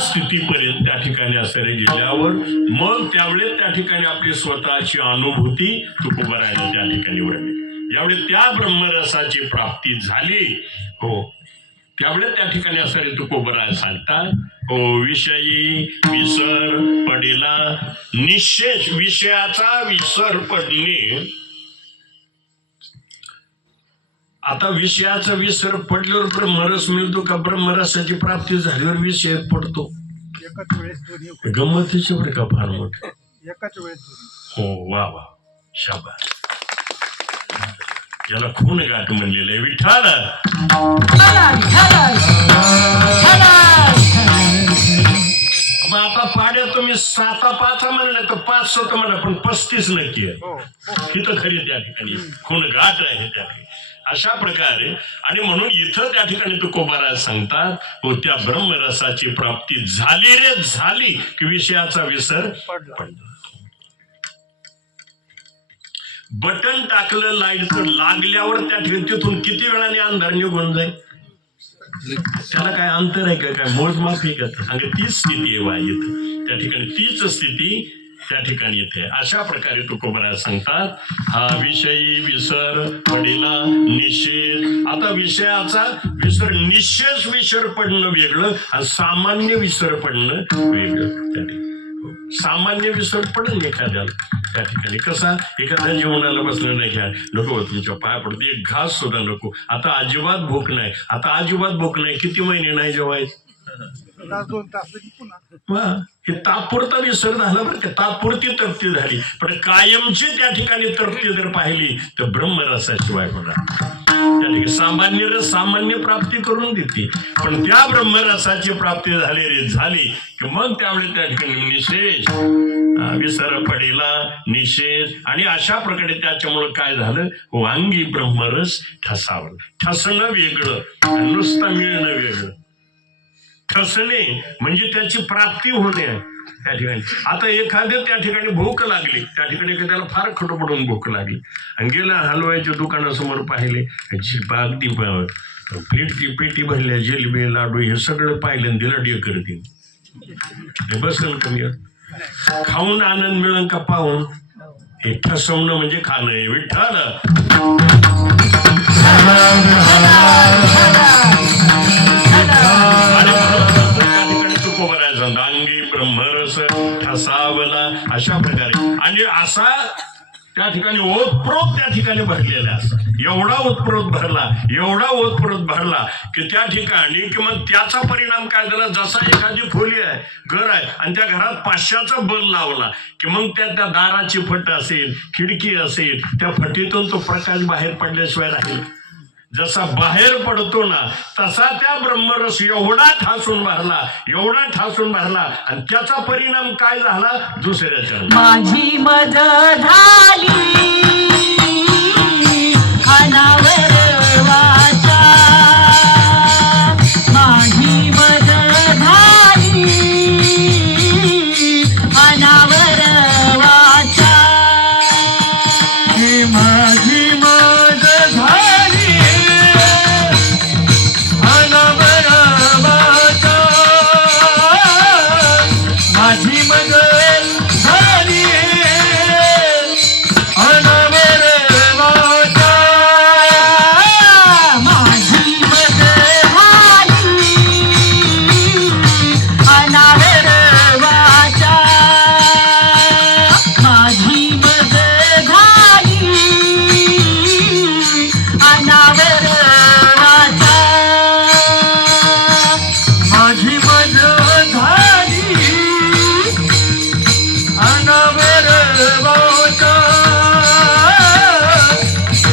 स्थितीपर्यंत त्या ठिकाणी असणारे गेल्यावर मग त्यावेळेस त्या ठिकाणी आपली स्वतःची अनुभूती तुकोबरायला त्या ठिकाणी वळली. ज्यावेळेस त्या ब्रह्मरसाची प्राप्ती झाली हो त्यावेळेस त्या ठिकाणी असणारे तुकोबराय सांगतात हो विषयी विसर पडेला निशेष विषयाचा विसर पडणे. आता विषयाचा विसर पडल्यावर ब्रह्मरस मिळतो का ब्रह्मरसाची प्राप्ती झाल्यावर विषय पडतो? एकाच वेळेस गंमतीचे बरं का फार मोठे एकाच वेळेस हो वा वा शाबास. याला खून गाठ म्हणलेलं आहे विठाल. आता पाड्या तुम्ही 7-5 म्हणलं तर 5-7 म्हणा पण 35 नक्की आहे. ही तर खरी त्या ठिकाणी खून गाठ आहे त्या ठिकाणी. अशा प्रकारे आणि म्हणून इथं त्या ठिकाणी तुकोबाराय सांगतात हो त्या ब्रह्मरसाची प्राप्ती झाली रे झाली की विषयाचा विसर पडला. बटन टाकलं लाईटचं लागल्यावर त्या ठिकाणी तिथून किती वेळाने अंधार निघून जाईल? त्याला काय अंतर आहे का काय मोजमाप आहे का? सांगा तीच स्थिती आहे वाईट त्या ठिकाणी तीच स्थिती त्या ठिकाणी येते. अशा प्रकारे तुकोबराय सांगतात हा विषयी विसर पडेला निषेध. आता विषयाचा विसर निशेष विसर पडणं वेगळं आणि सामान्य विसर पडणं वेगळं. त्या ठिकाणी सामान्य विसर पडेल एखाद्याला त्या ठिकाणी कसा एखाद्या जेवणाला बसलं नाही घ्या नको तुमच्या पाया पडतो एक घास सुद्धा नको. आता अजिबात भूक नाही आता अजिबात भूक नाही किती महिने नाही जेवायचं 2 तास पुन्हा हे तात्पुरता विसर झाला बरं का तात्पुरती तृप्ती झाली पण कायमची त्या ठिकाणी तृप्ती जर पाहिली तर ब्रह्मरसाशिवाय होणार. त्या ठिकाणी सामान्य रस सामान्य प्राप्ती करून देते पण त्या ब्रह्मरसाची प्राप्ती झाली की मग त्यावेळी त्या ठिकाणी निशेष विसर पडेला निषेध. आणि अशा प्रकारे त्याच्यामुळे काय झालं वांगी ब्रह्मरस ठसावलं. ठसणं वेगळं नुसतं मिळणं वेगळं. ठसणे म्हणजे त्याची प्राप्ती होणे त्या ठिकाणी. आता एखाद्या त्या ठिकाणी भूक लागली त्या ठिकाणी एखाद्याला फार खटपडून भूक लागली आणि गेला हलवायच्या दुकानासमोर पाहिले अगदी पेटी भरल्या जिलेबी लाडू हे सगळं पाहिलं दिलं डे करते हे बसन कमी खाऊन आनंद मिळून का पाहून हे ठसवणं म्हणजे खाणं आहे. विठ्ठल अंगी ब्रह्मरस ठसावला अशा प्रकारे आणि असा त्या ठिकाणी ओतप्रोत त्या ठिकाणी भरलेला असा एवढा ओतप्रोत भरला की त्या ठिकाणी की मग त्याचा परिणाम काय झाला. जसा एखादी खोली आहे घर आहे आणि त्या घरात 500चा बल लावला की मग त्या दाराची फट असेल खिडकी असेल त्या फटीतून तो प्रकाश बाहेर पडल्याशिवाय राहील. जसा बाहेर पडतो ना तसा त्या ब्रह्मरस एवढा ठासून भरला आणि त्याचा परिणाम काय झाला दुसऱ्याच्या माझी मज झाली अनावर वाचा माझी मज झाली अनावर वाचा माझी मज झाली अनावर वाचा माझी मज झाली अनावर वाचा माझी मज झाली अनावर वाचा माझी मज झाली अनावर वाचा माझी मज झाली अनावर वाचा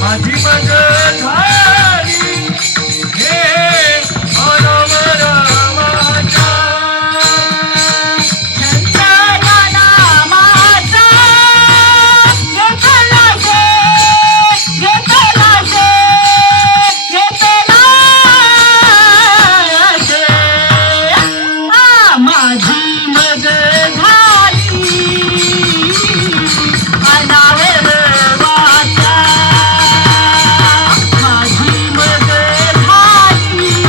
माझी मज झाली हे अनावर वाचा चंद्राला नामाचा घेतला माझी मग झाली अनावर वाचा माझी मग झाली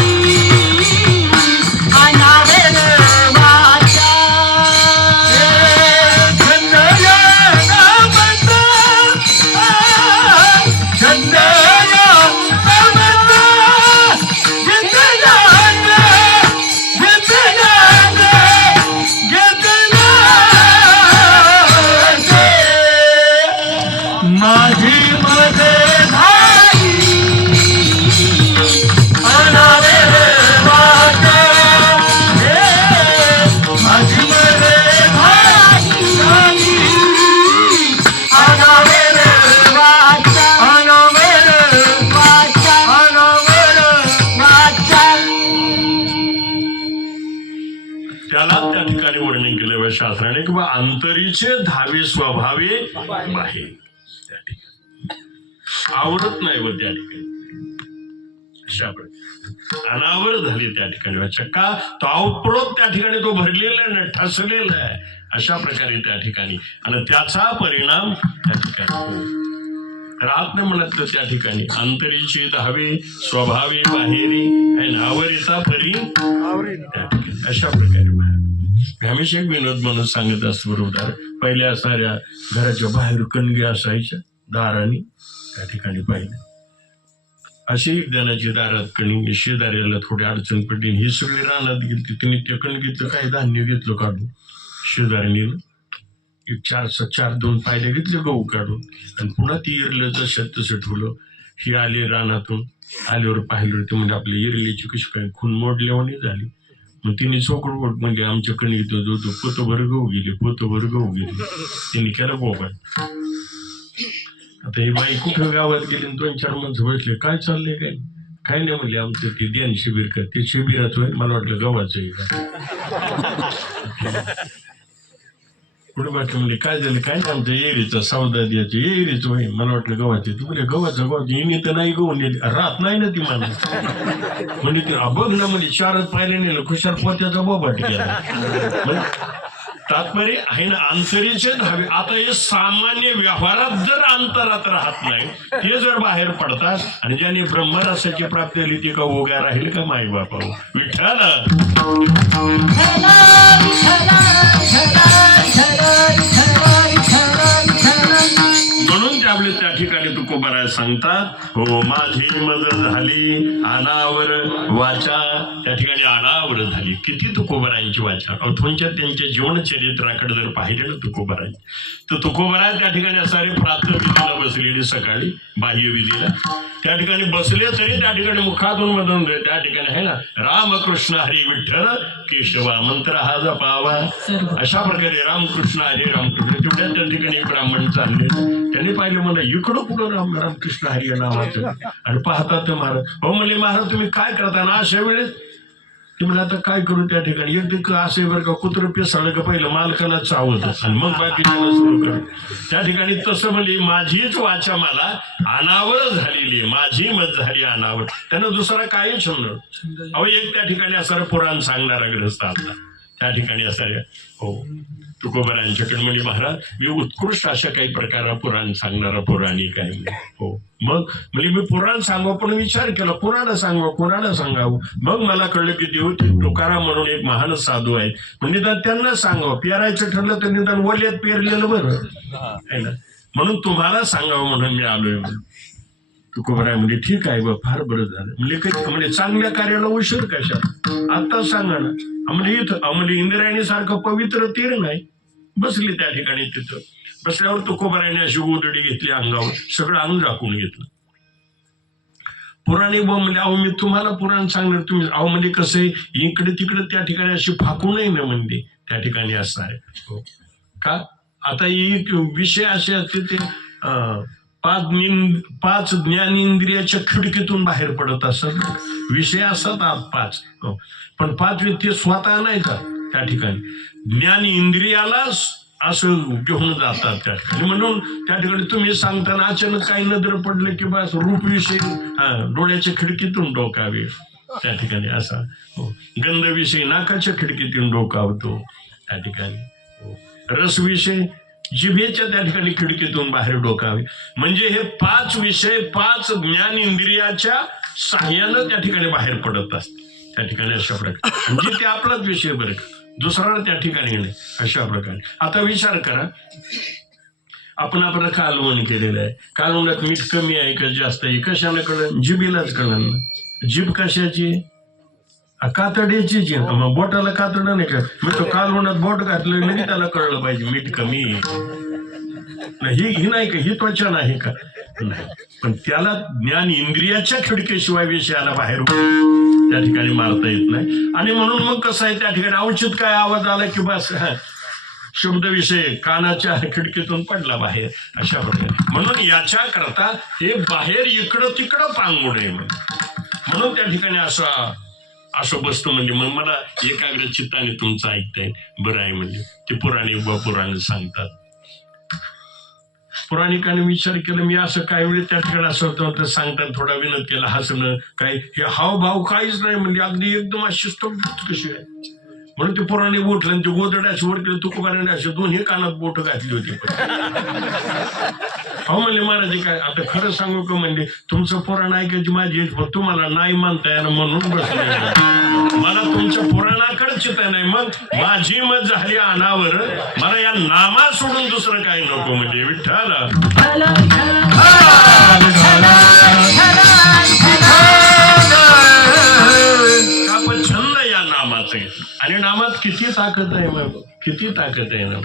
अनावर वाचा माझी मज झाली अनावर वाचा माझी मज झाली अनावर वाचा अनावर वाचा अनावर वाचा त्याला त्या ठिकाणी वर्णन केलं आहे शास्त्राने किंवा अंतरीचे धावे स्वभावे बाहेर त्या ठिकाणी आवडत नाही व त्या ठिकाणी अशा प्रकारे अनावर झाली त्या ठिकाणी वाचा का तो आवप्रोत त्या ठिकाणी तो भरलेला नाही ठसलेला आहे अशा प्रकारे त्या ठिकाणी आणि त्याचा परिणाम त्या ठिकाणी हो. तर आत्ममनातलं त्या ठिकाणी अंतरीचे धावे स्वभावे बाहेरी आणि आवरीचा परी आवरील त्या ठिकाणी अशा प्रकारे बाहेर हमेशा एक विनोद म्हणून सांगत असतो बरोबर पहिल्या असणाऱ्या घराच्या बाहेर कणगी असायच्या दाराने त्या ठिकाणी पाहिजे अशी ज्ञानाची दारात कणी शेजाऱ्याला थोडी अडचण पडली ही सगळी रानात गेली तिने त्या कणगीतलं काही धान्य घेतलं काढून शेजारीने एक 4 पायल्या घेतले गहू काढून आणि पुन्हा ती इरलं जसं तसं ठेवलं ही आली रानातून आल्यावर पाहिलं ते म्हणजे आपल्या इरलीची कशी काय खून मोडल्यावानी झाली मग तिने चोकड म्हणजे आमच्या कणगीत जो पोतभर गहू गेले तिने केलं बोबा आता ही बाई कुठं गावात गेली 2-4 माणसं बसले काय चाललंय काय नाही म्हणले आमचं ते ध्यान शिबिर कर ते शिबिरात होय मला वाटलं गव्हाचं आहे का कुठे वाटलं म्हणजे काय झालं काय नाही आमच्या एरीचा सौदा द्यायचं एरीच होय मला वाटलं गव्हाचे तू म्हणजे गव्हाचं हिने तर नाही गहू नेली राहत नाही ना ती माणूस म्हणजे ते बघ ना म्हणजे 4 पायऱ्या नेलं खुशार पोत्याचा बोबाट गेला तात्पर्य आहे ना, अंतरीचे धावे. आता हे सामान्य व्यवहारात जर अंतरात राहत नाही, ते जर बाहेर पडतात आणि ज्याने ब्रह्मरसाची प्राप्ती झाली ती का उगा राहील का माई बापा विठ्ठल. म्हणून त्यावेळी त्या ठिकाणी तुकोबाराय सांगतात, हो माझी मदत झाली अनावर वाचा. त्या ठिकाणी अनावर झाली. किती तुकोबारायांची वाचा. अथोंच्या त्यांच्या जीवनचरित्राकडे जर पाहिलं ना तुकोबाराय, तर तुकोबाराय त्या ठिकाणी असारे प्रातःविधीला बसलेली, सकाळी बाह्य विधीला त्या ठिकाणी बसले तरी त्या ठिकाणी मुखातून मधून त्या ठिकाणी आहे ना, रामकृष्ण हरी विठ्ठल केशवा मंत्र हा जपावा. अशा प्रकारे रामकृष्ण हरी रामकृष्ण. तेवढ्या त्या ठिकाणी ब्राह्मण चालले. त्यांनी पाहिलं म्हणलं इकडं कुठं रामकृष्ण हरी नावाचं. आणि पाहतात ते महाराज, हो म्हणले महाराज तुम्ही काय करता ना अशा वेळेस. ते म्हणजे आता काय करू. त्या ठिकाणी एक असे बरं का कुत्रं पेसळलं का पहिलं मालकाला चावत आणि मग बाकीच्याला सुरू कर. त्या ठिकाणी तसं म्हणजे माझीच वाचा मला अनावर झालेली आहे, माझी मत झाली अनावर. त्यानं दुसरा काही छंद. अहो एक त्या ठिकाणी असणारा पुराण सांगणारा ग्रस्त आपला त्या ठिकाणी असाऱ्या हो तुकोबारायांच्याकडे म्हणजे महाराज मी उत्कृष्ट अशा काही प्रकारा पुराण सांगणारा पौराणिक आहे. हो मग म्हणजे मी पुराण सांगावं पण विचार केला पुराण सांगावं कोणाला सांगावं. मग मला कळलं की देव तुकाराम म्हणून एक महान साधू आहे म्हणजे त्यांना सांगावं. पेरायचं ठरलं तर निदान वल्यात पेरलेलं बरं आहे ना. म्हणून तुम्हाला सांगावं म्हणून मी आलोय. तुकोबाराय म्हणजे ठीक आहे बा फार बरं झालं. म्हणजे चांगल्या कार्याला उशीर कशा आता सांगा ना. म्हणजे इंद्रायणी सारखं पवित्र तीर नाही. बसली त्या ठिकाणी. तिथं बसल्यावर तुकोबारायने अशी गोदडी घेतली अंगावर, सगळं अंग झाकून घेतलं. पुराणी म्हणजे अहो मी तुम्हाला पुराण सांगणार तुम्ही अहो म्हणजे कसं आहे इकडे तिकडे त्या ठिकाणी अशी फाकू नाही ना म्हणजे त्या ठिकाणी असं आहे. हो का आता एक विषय असे असते ते पाच ज्ञानेंद्रियाच्या खिडकीतून बाहेर पडत असत विषय असतात 5. पण 5 व्यक्ती स्वतः नाही का त्या ठिकाणी ज्ञान इंद्रियाला असं घेऊन जातात त्या ठिकाणी. म्हणून त्या ठिकाणी तुम्ही सांगताना अचानक काही नजर पडले की बस रूपविषयी डोळ्याच्या खिडकीतून डोकावे त्या ठिकाणी असा. हो गंधविषयी नाकाच्या खिडकीतून डोकावतो त्या ठिकाणी. रसविषय जिभेच्या त्या ठिकाणी खिडकीतून बाहेर डोकावे. म्हणजे हे 5 विषय 5 ज्ञान इंद्रियाच्या साह्यानं त्या ठिकाणी बाहेर पडत असतात त्या ठिकाणी अशा प्रकारे. म्हणजे ते आपलाच विषय बरं दुसरा त्या ठिकाणी नाही अशा प्रकारे. आता विचार करा आपण कालवण केलेलं आहे. कालवणात मीठ कमी आहे का जास्त आहे कशाला कळलं. जिभेलाच कळलं ना. जीभ कशाची कातड्याची जी मग बोटाला कातडं नाही का. मी तो कालवणात बोट घातलं नाही त्याला कळलं पाहिजे मीठ कमी ही नाही का ही त्वचा नाही का नाही. पण त्याला ज्ञान इंद्रियाच्या खिडकीशिवाय विषयाला बाहेर त्या ठिकाणी मारता येत नाही. आणि म्हणून मग कसं आहे त्या ठिकाणी अवचित काय आवाज आला की बस शब्द विषय कानाच्या खिडकीतून पडला बाहेर अशा प्रकारे. म्हणून याच्या करता हे बाहेर इकडं तिकडं पांगू नये म्हणून त्या ठिकाणी असं बसतो. म्हणजे मग मला एकाग्र चित्ताने तुमचं ऐकता येईल बरं आहे. म्हणजे ते पुराण सांगतात. पुराणिकाने विचार केला मी असं काही वेळी त्या ठिकाणी असं होतं सांगतात थोडा विनोद केला हसणं काही हे हावभाव काहीच नाही म्हणजे अगदी एकदम अशी स्तब्ध कशी आहे. म्हणून ते पुराणे उठलं आणि ते गोदड्या अशी वर केलं तुकोबाराने असे 2 कानात बोट घातली होती. हो म्हणले महाराज काय आता खरं सांगू का म्हणजे तुमचं पुराण ऐकायची माझी तुम्हाला नाही मानता येणार म्हणून बसले. मला तुमच्या पुराणाकडे चिता नाही. मग माझी मत झाली अनावर. मला या नामा सोडून दुसरं काही नको म्हणजे विठ्ठल. आपण छंद या नामाचं आणि नामात किती ताकद आहे मग किती ताकद आहे ना.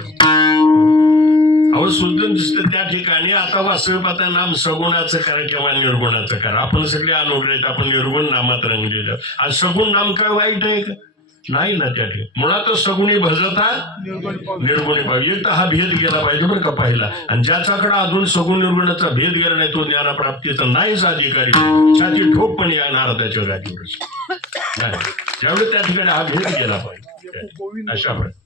अहो सुद्धा दिसतं त्या ठिकाणी आता वास्तविक आता नाम सगुणाचं करा किंवा निर्गुणाचं करा. आपण सगळे अनुग्रहित आपण निर्गुण नामात रंगलेलं. आज सगुण नाम काय वाईट आहे का नाही ना. त्या ठिकाणी मुळातच सगुणी भजता निर्गुणी पाहिजे. एक तर हा भेद गेला पाहिजे बरं का पहिला. आणि ज्याच्याकडे अजून सगुण निर्गुणाचा भेद गेला नाही तो ज्ञानप्राप्तीचा नाहीच अधिकारी. छाती ठोकपणे येणार त्याच्या गादीवर नाही. त्यावेळी त्या ठिकाणी हा भेद गेला पाहिजे अशा प्रकारे.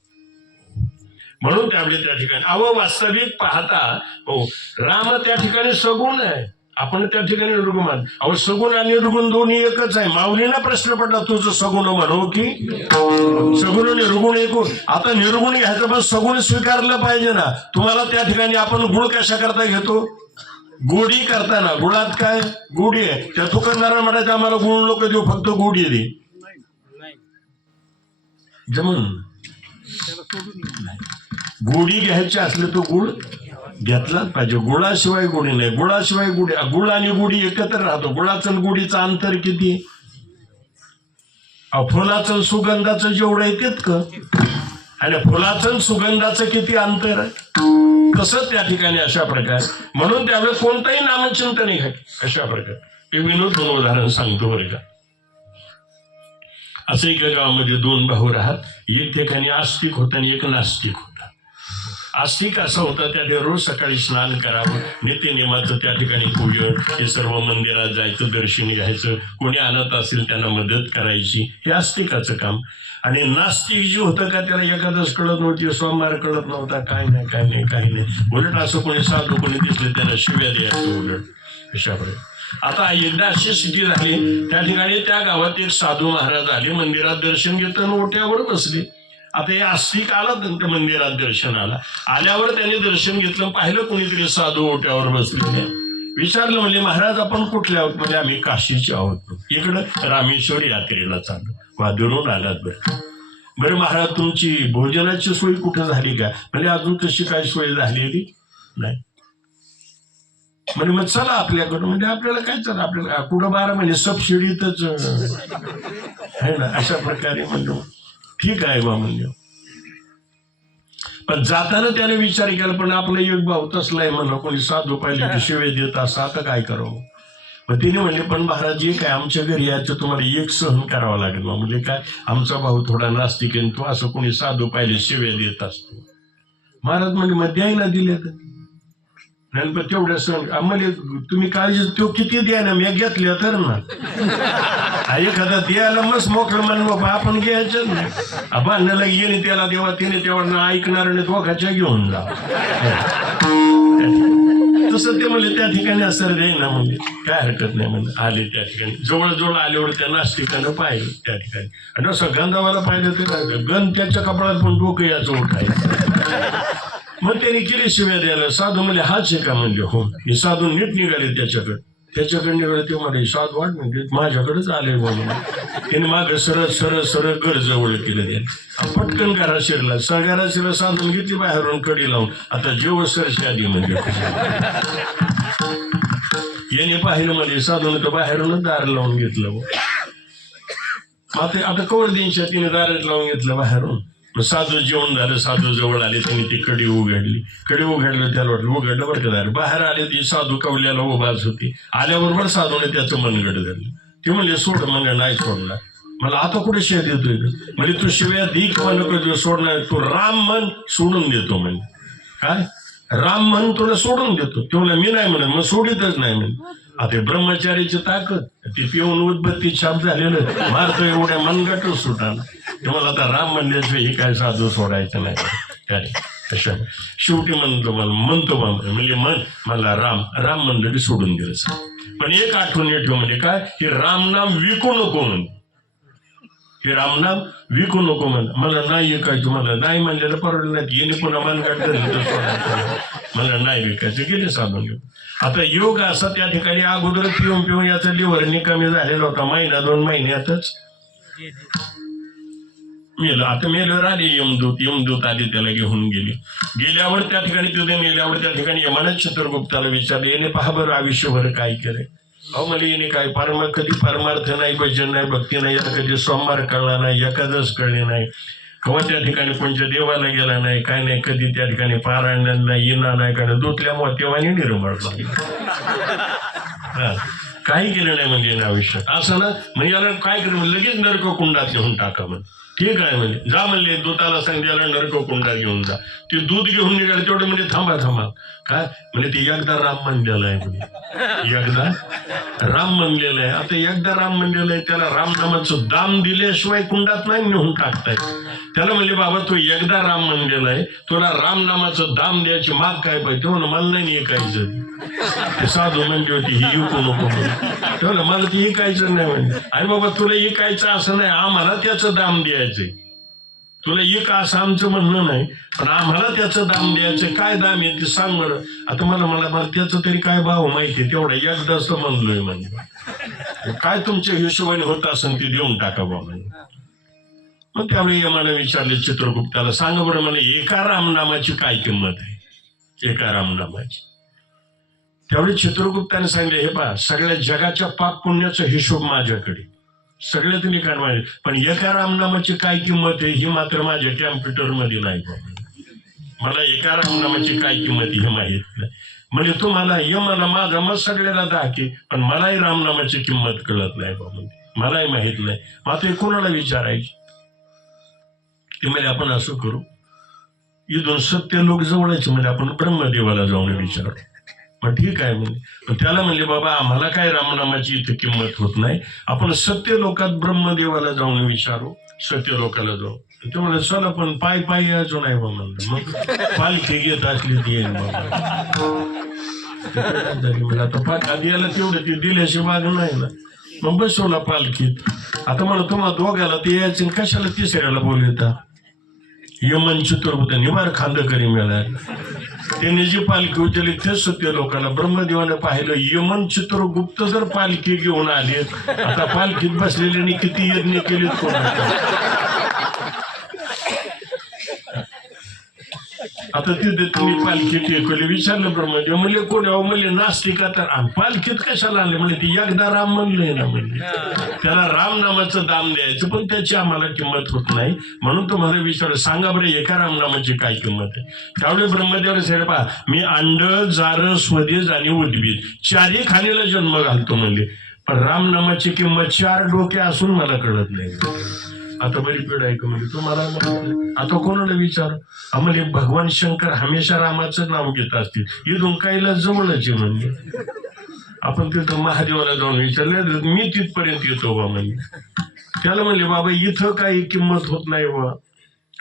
म्हणून त्यावेळी त्या ठिकाणी वास्तविक पाहता हो राम त्या ठिकाणी सगुण आहे आपण त्या ठिकाणी निर्गुण अहो सगुण आणि निर्गुण दोन्ही एकच आहे. माऊलींना प्रश्न पडला तुझं सगुण म्हणू की सगुण निर्गुण एकूण. आता निर्गुण घ्यायचं पण सगुण स्वीकारलं पाहिजे ना. तुम्हाला त्या ठिकाणी आपण गुळ कशा करता घेतो? गोडी करताना गुळात काय गोडी आहे. त्या तुकाराम म्हणायचं आम्हाला गुळ लोक देऊ फक्त गोडी दे जमून त्याला सोडून नाही. गोडी घ्यायची असले तो गुळ घेतलाच पाहिजे. गुळाशिवाय गोडी नाही. गुळाशिवाय गुढी गुळ आणि गुढी एकत्र राहतो. गुळाचं आणि गुढीचं अंतर किती? फुलाचं आणि सुगंधाचं जेवढं आहे तितकं. आणि फुलाचं आणि सुगंधाचं किती अंतर आहे? तसं त्या ठिकाणी अशा प्रकारे म्हणून त्यावेळेस कोणताही नामचिंतन नाही अशा प्रकारे. हे विनोद दोन उदाहरण सांगतो बरं का. असं एका गावामध्ये दोन भाऊ राहत. एक ठिकाणी आस्तिक होता आणि एक नास्तिक होता. आस्तिक असा होता त्या रोज सकाळी स्नान करावं, नित्यनेमाचं त्या ठिकाणी पूजन, हे सर्व मंदिरात जायचं, दर्शन घ्यायचं, कोणी आणत असेल त्यांना मदत करायची, हे आस्तिकाचं काम. आणि नास्तिक जे होतं का त्याला एखादंच कळत नव्हती, सोमवार कळत नव्हता, काही नाही. उलट असं कोणी साधू कोणी दिसले त्यांना शिव्या द्यायचं उलट अशा प्रकारे. आता एकदा अशी स्थिती झाली त्या ठिकाणी त्या गावात एक साधू महाराज आले, मंदिरात दर्शन घेताना ओट्यावर बसले. आता हे आस्तिक आला त्यांच्या मंदिरात दर्शनाला. आल्यावर त्यांनी दर्शन घेतलं, पाहिलं कोणीतरी साधू ओट्यावर बसले. विचारलं म्हणजे महाराज आपण कुठले आहोत? म्हणजे आम्ही काशीचे आहोत, इकडं रामेश्वर यात्रेला चाललो. वादरून आलात बरं महाराज तुमची भोजनाची सोय कुठं झाली का? म्हणजे अजून तशी काही सोय झालेली नाही. म्हणजे मग चला आपल्याकडं. म्हणजे आपल्याला काय चला आपल्याला कुठं 12 महिने सबसिडीतच आहे ना अशा प्रकारे म्हणलो. ठीक आहे बा म्हणलो. पण जाताना त्याने विचार केला पण आपला एक भाऊ तसलाय म्हणा, कोणी साधू पाहिले की शिवे देत असं, आता काय करावं? मग तिने म्हणले पण महाराज जे काय आमच्या घरी यायचं तुम्हाला एक सहन करावं लागेल. मग म्हणजे काय आमचा भाऊ थोडा नास्तिक आहे, तो असं कोणी साधू पाहिले शिवे देत असतो. महाराज म्हणजे मग द्यायला दिले तर तेवढ्या सण आम्हाला तुम्ही काळजी तो किती द्या ना, मी घेतल्या तर ना एखादा द्यायला मस्त मोकळं मान बाबा आपण घ्यायचं ना. बांधण्याला गेले त्याला तेव्हा तिने तेव्हा ऐकणार आणि दोघाच्या घेऊन जा. तसं ते म्हणले त्या ठिकाणी असं रे ना म्हणजे काय हरकत नाही म्हणजे. आले त्या ठिकाणी जवळजवळ आल्यावर त्या नास्तिकानं पाहिलं त्या ठिकाणी. आणि असं गंधावाला पाहिलं ते गंध त्याच्या कपाळात पण डोकं याचं उठायचं. मग त्यांनी केली शिव्या द्यायला. साधू म्हणजे हाच आहे का म्हणले हो. मी साधू नीट निघाले त्याच्याकडे निघाले. ते मला साधू वाट म्हणजे माझ्याकडेच आले म्हणून त्याने मागं सरळ घर जवळ केलं. त्याने पटकन घरा शिरला. घरा शिरला साधून घेतली बाहेरून कडी लावून. आता जेव सरशी आधी म्हणजे याने पाहिलं म्हणजे साधून तर बाहेरूनच दार लावून घेतलं. आता कवर दिनशा तिने दारात लावून घेतलं बाहेरून. साधू जेवण झालं, साधू जवळ आले, त्यांनी ती कडी उघडली. त्याला वाटलं उघडलं बरं का दार. बाहेर आले ती साधू कवल्याला उभाच होती. आल्याबरोबर साधूने त्याचं मनगड धरलं. ते म्हणले सोड. म्हणजे नाही सोडणार. मला आता कुठे शिव्या देतोय म्हणजे तू शिव्या दी किंवा नको सोडणार, तू राम मन सोडून देतो म्हणजे. काय राम म्हण तुला सोडून देतो? ते म्हणलं मी नाही म्हणत, मग सोडितच नाही म्हणे. आता ब्रह्मचारीची ताकद ते पिऊन उद्बत्ती छाप झालेलं मारतो एवढ्या मनगटच सुटाना. तुम्हाला आता राम म्हणल्याशिवाय हे काय साधू सोडायचं नाही काय कशा. शेवटी म्हणतो म्हणजे मला राम म्हणलं की सोडून दिलं. पण एक आठवण ठेव म्हणजे काय, हे रामनाम विकू नको म्हण. हे रामनाम विकू नको म्हण. मला नाही विकायचं. मला नाही म्हणलेलं परवडलं नाही. येणे पुन्हा मनगट मला नाही विकायचं. गेले साधून घेऊन. आता योग असा त्या ठिकाणी अगोदर पिऊन याचा लिव्हर कमी झालेला होता. 1-2 महिन्यातच मेलं. आता मेल्यावर आले यमदूत आले, त्याला घेऊन गेल्यावर त्या ठिकाणी तिथे नेल्यावर त्या ठिकाणी यमानं चित्रगुप्ताला विचारले याने पहा बरं आयुष्यभर काय केलंय. अहो मला येणे काय कधी परमार्थ नाही, भजन नाही, भक्ती नाही, याला कधी सोमवार कळला नाही, एकादश कळले नाही, कवा त्या ठिकाणी कोणत्या देवाला गेला नाही, काय नाही, कधी त्या ठिकाणी पारायण नाही, येणा नाही, कारण धुतल्यामुळे तेव्हाने निर्मळ काही केलं नाही म्हणजे आयुष्यात. असं ना म्हणजे याला काय करू लगेच नरक कुंडात घेऊन टाका म्हण. ठीक आहे म्हणजे जा म्हणले दूताला सांगितलं नरक कुंडात घेऊन जा. ते दूध घेऊन निघाले तेवढं म्हणजे थांबा काय म्हणजे ते एकदा राम म्हणलेलं आहे म्हणजे एकदा राम म्हणलेलं आहे. आता एकदा राम म्हणलेलं आहे त्याला रामनामाचं दाम दिल्याशिवाय कुंडात नाही नेऊन टाकताय. त्याला म्हणले बाबा तू एकदा राम म्हणलेला आहे, तुला राम नामाचं दाम द्यायची माग काय पाहिजे? म्हणून मला नाही ऐकायचं. ते साधू म्हणली होती ही ऐकू नको म्हणून, मला ती ऐकायचं नाही म्हणजे. अरे बाबा तुला ऐकायचं असं नाही, आम्हाला त्याचं दाम द्यायचंय. तुला एक असं आमचं म्हणणं नाही, पण आम्हाला त्याचं दाम द्यायचं. काय दाम आहे ते सांग बरं. आता मला त्याचं तरी काय भाव माहितीये, तेवढा एकदाच म्हणलोय म्हणजे. काय तुमच्या हिशोबाने होत असेल ते देऊन टाका बाबा. मग त्यावेळी मला विचारले चित्रगुप्ताला, सांगा बरं मला एका रामनामाची काय किंमत आहे, एका रामनामाची. त्यावेळी चित्रगुप्ताने सांगितले, हे पहा सगळ्या जगाच्या पाप पुण्याचा हिशोब माझ्याकडे, सगळ्या तुम्ही काय माहिती, पण एका रामनामाची काय किंमत आहे ही मात्र माझ्या कॅम्प्युटर मध्ये नाही बाबा. मला एका रामनामाची काय किंमत हे माहित नाही. म्हणजे तुम्हाला मला माझा मत सगळ्याला दाखी, पण मलाही रामनामाची किंमत कळत नाही बाबा, मलाही माहित नाही. मात्र कोणाला विचारायची ते म्हणजे आपण असं करू, इथून सत्य लोक जवळच म्हणजे आपण ब्रह्मदेवाला जाऊन विचारू. मग ठीक आहे म्हणजे. त्याला म्हणले बाबा आम्हाला काय रामनामाची इथे किंमत होत नाही, आपण सत्य लोकात ब्रह्मदेवाला जाऊन विचारू, सत्य लोकाला जाऊ. ते म्हणलं चला पण पाय पाय यायचो नाही बा म्हणलं. मग पालखी घेत असली ती येईल बाबा. मला आता आधी याला तेवढं ते दिल्याशिवाय नाही ना. मग बसवला पालखीत. आता मला तुम्हाला दोघाला ते यायचं, कशाला तिसऱ्याला बोलवता? यमन चित्रगुप्त निवार खांद करी मिळाला. त्यांनी जी पालखी उचलली तेच सत्य लोकांना ब्रह्मदेवाने पाहिलं. यमन चित्रगुप्त जर पालखी घेऊन आले, आता पालखीत बसलेल्यांनी किती यज्ञ केले कोणाला. आता तिथे तुम्ही पालखी टेकवली, विचारलं ब्रह्मदेव म्हणले कोणी? अहो म्हणले नास्तिका. तर पालखीत कशाला आणले? म्हणजे ती एकदा राम म्हणलंय ना, म्हणजे त्याला राम नामाचं दाम द्यायचं, पण त्याची आम्हाला किंमत होत नाही. म्हणून तुम्हाला विचारलं, सांगा बरं एका रामनामाची काय किंमत आहे? त्यावेळी ब्रह्मदेवाला सांगितलं, पहा मी अंड जार स्वदेश आणि उद्भिद चारही खाणीला जन्म घालतो म्हणले, पण रामनामाची किंमत 4 डोके असून मला कळत नाही. आता बरी पिढ आहे का म्हणजे तुम्हाला. आता कोणाला विचार? आम्हाला भगवान शंकर हमेशा रामाचं नाव घेत असतील, इथून काहीला जवळच आहे म्हणजे. आपण तिथं महादेवाला जाऊन विचारलं, मी तिथपर्यंत येतो बा म्हणजे. त्याला म्हणले बाबा इथं काही किंमत होत नाही बा,